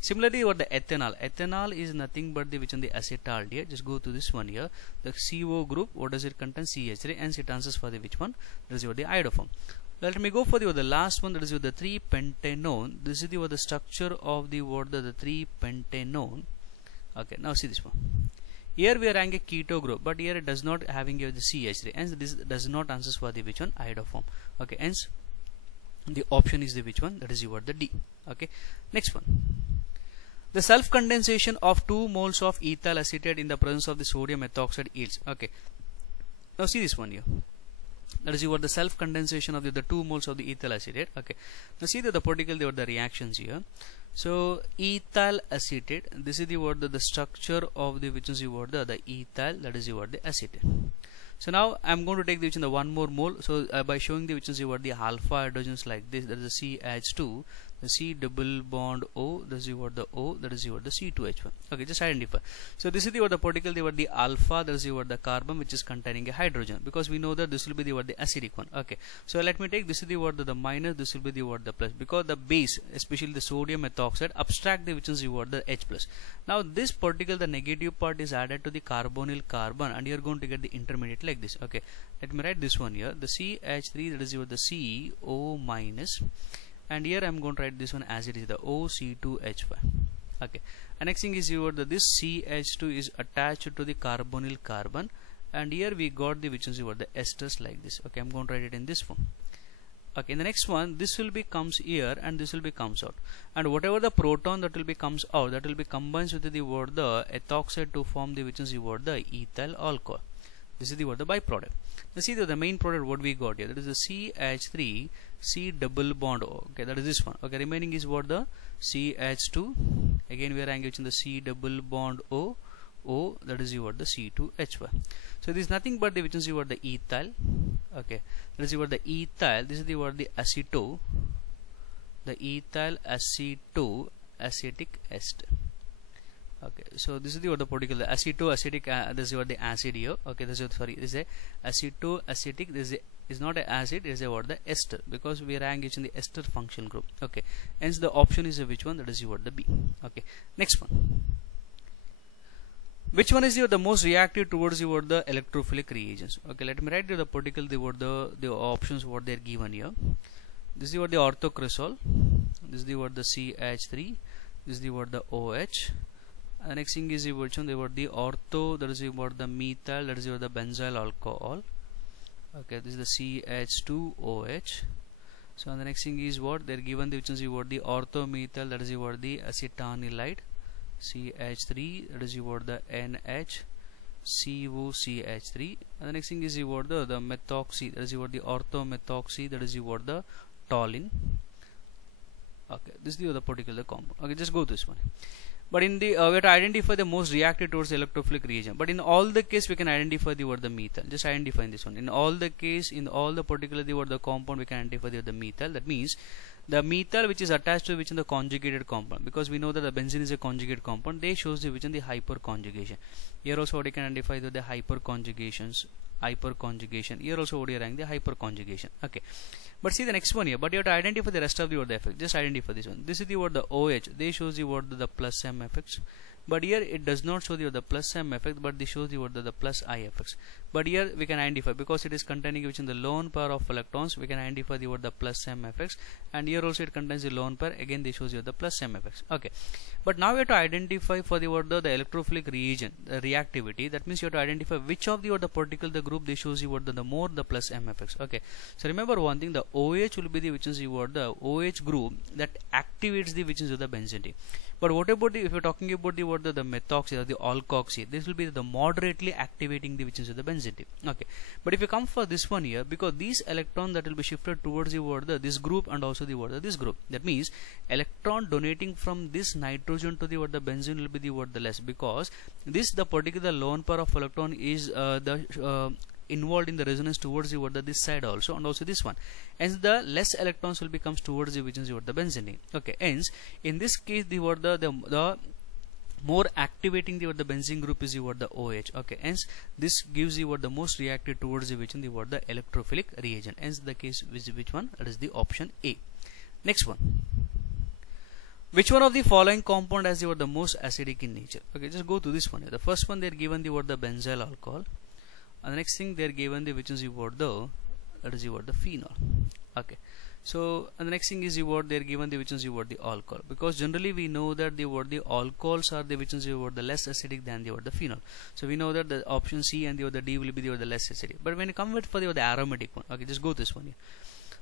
Similarly, the ethanol. Ethanol is nothing but the which one, the acetaldehyde. Just go to this one here. The CO group, what does it contain? CH3, hence it answers for the which one? That is the iodoform. Let me go for the last one, that is the 3-pentanone. This is the structure of the 3-pentanone. Okay, now see this one. Here we are having a keto group, but here it does not having the CH3, hence this does not answers for the which one, iodoform. Okay, hence the option is the which one, that is the D. Okay, next one. The self condensation of 2 moles of ethyl acetate in the presence of the sodium methoxide yields. Okay, now see this one here. That is the self condensation of the 2 moles of the ethyl acetate. Okay, now see the particular the reactions here. So ethyl acetate, this is the structure of the which is the ethyl, that is the acetate. So now I am going to take the one more mole. So by showing the which is the alpha hydrogens like this, that is the CH2, the C double bond O, that is the O, that is the C2H1. Okay, just identify. So this is the particle the alpha, that is the carbon which is containing a hydrogen, because we know that this will be the acidic one. Okay, so let me take this is the minus, this will be the plus, because the base, especially the sodium methoxide, abstract the which is the H plus. Now this particle the negative part is added to the carbonyl carbon, and you are going to get the intermediate like this. Okay, let me write this one here, the CH3, that is the CO minus, and here I am going to write this one as it is, the OC2H5. Okay, and next thing is this CH2 is attached to the carbonyl carbon, and here we got the which is the esters like this. Okay, I am going to write it in this form. Okay, in the next one, this will be comes here and this will be comes out, and whatever the proton that will be comes out, that will be combines with the ethoxide to form the which is the ethyl alcohol. This is the byproduct. Now see the main product what we got here, that is the CH3 C double bond O. Okay, that is this one. Okay, remaining is the CH2. Again we are engaging the C double bond O, that is the C2H1. So this is nothing but the which is the ethyl. Okay, that is the ethyl. This is the aceto, the ethyl aceto acetic ester. Okay, so this is the particular acetoacetic. This is the acid here. Okay, this is this is a acetoacetic. This is not an acid. It is the ester, because we are engaging the ester function group. Okay, hence the option is which one, that is the B. Okay, next one. Which one is the most reactive towards the electrophilic reagents? Okay, let me write the particular the options what they are given here. This is the orthocresol. This is the CH3. This is the OH. The next thing is the ortho, that is the methyl, that is the benzyl alcohol. Okay, this is the CH2OH. So the next thing is what they are given, which is the orthomethyl, that is the acetanilide, CH3, that is the NH, COCH3, and the next thing is the word the methoxy, that is the word the orthomethoxy, that is the word the toluene. Okay, this is the other particular compound. Okay, just go this one. But in the we have to identify the most reactive towards the electrophilic reagent. But in all the case we can identify the word the methyl. Just identify this one. In all the case, in all the particular the word the compound, we can identify the methyl. That means the methyl which is attached to which in the conjugated compound, because we know that the benzene is a conjugate compound, they shows the which in the hyperconjugation. Here also what you can identify the hyperconjugation. Here also what you rank the hyperconjugation. Okay, but see the next one here. But you have to identify the rest of the word the effect. Just identify this one. This is the word the OH. They shows the word the plus M effects. But here it does not show the plus M effect, but they show the word the plus I effects. But here we can identify, because it is containing which in the lone pair of electrons, we can identify the word the plus M effects. And here also it contains the lone pair, again they shows you the plus M effects. Okay, but now we have to identify for the word the electrophilic reagent, the reactivity. That means you have to identify which of the word the particle the group they shows you word the more the plus M effects. Okay, so remember one thing, the OH will be the which is the word the OH group that activates the which is the benzene. But what about the, if you're talking about the word the methoxy or the alkoxy, this will be the moderately activating the which is the benzene. Okay, but if you come for this one here, because these electron that will be shifted towards the word this group and also the word this group, that means electron donating from this nitrogen to the word the benzene will be the word the less, because this the particular lone pair of electron is involved in the resonance towards the word this side also, and also this one. Hence the less electrons will becomes towards the which is the benzene. Okay, hence in this case the word the more activating the benzene group is the word the OH. Okay, hence this gives the word the most reactive towards the which in the word the electrophilic reagent. Hence the case is which one? That is the option A. Next one. Which one of the following compound has the word the most acidic in nature? Okay, just go to this one here. The first one they are given the word the benzyl alcohol. And the next thing they are given the which is the word the, that is the word the phenol. Okay, so and the next thing is the word they are given the which is the word the alcohol, because generally we know that the word the alcohols are the which is the word the less acidic than the word the phenol. So we know that the option C and the word the D will be the word the less acidic. But when you come with for the word the aromatic one, okay, just go this one here.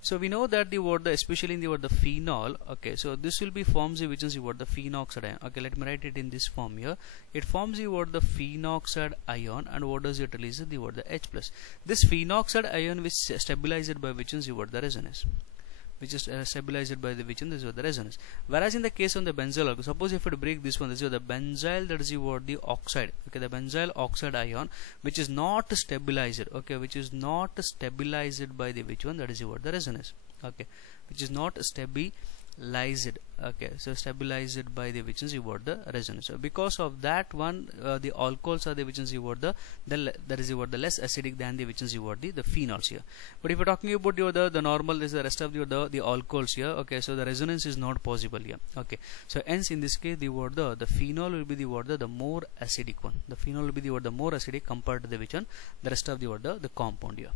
So we know that the word the, especially in the word the phenol, okay, so this will be forms the which is the word the phenoxide ion. Okay, let me write it in this form here. It forms the word the phenoxide ion, and what does it release? The word the H plus. This phenoxide ion which is stabilized by which is the word the resonance, which is stabilized by the which is the resonance. Whereas in the case of the benzyl alcohol, suppose if it break this one, this is the benzyl, that is the word the oxide. Okay, the benzyl oxide ion which is not stabilized. Okay, which is not stabilized by the which one? That is the word the resonance. Okay, which is not stabilized. Okay, so stabilized by the which is the word the resonance. So because of that one, the alcohols are the which is the word the that is the word the less acidic than the which is the word the phenols here. But if you're talking about the normal, is the rest of the alcohols here. Okay, so the resonance is not possible here. Okay, so hence in this case the word the phenol will be the word the more acidic one. The phenol will be the word the more acidic compared to the which one? The rest of the word the compound here.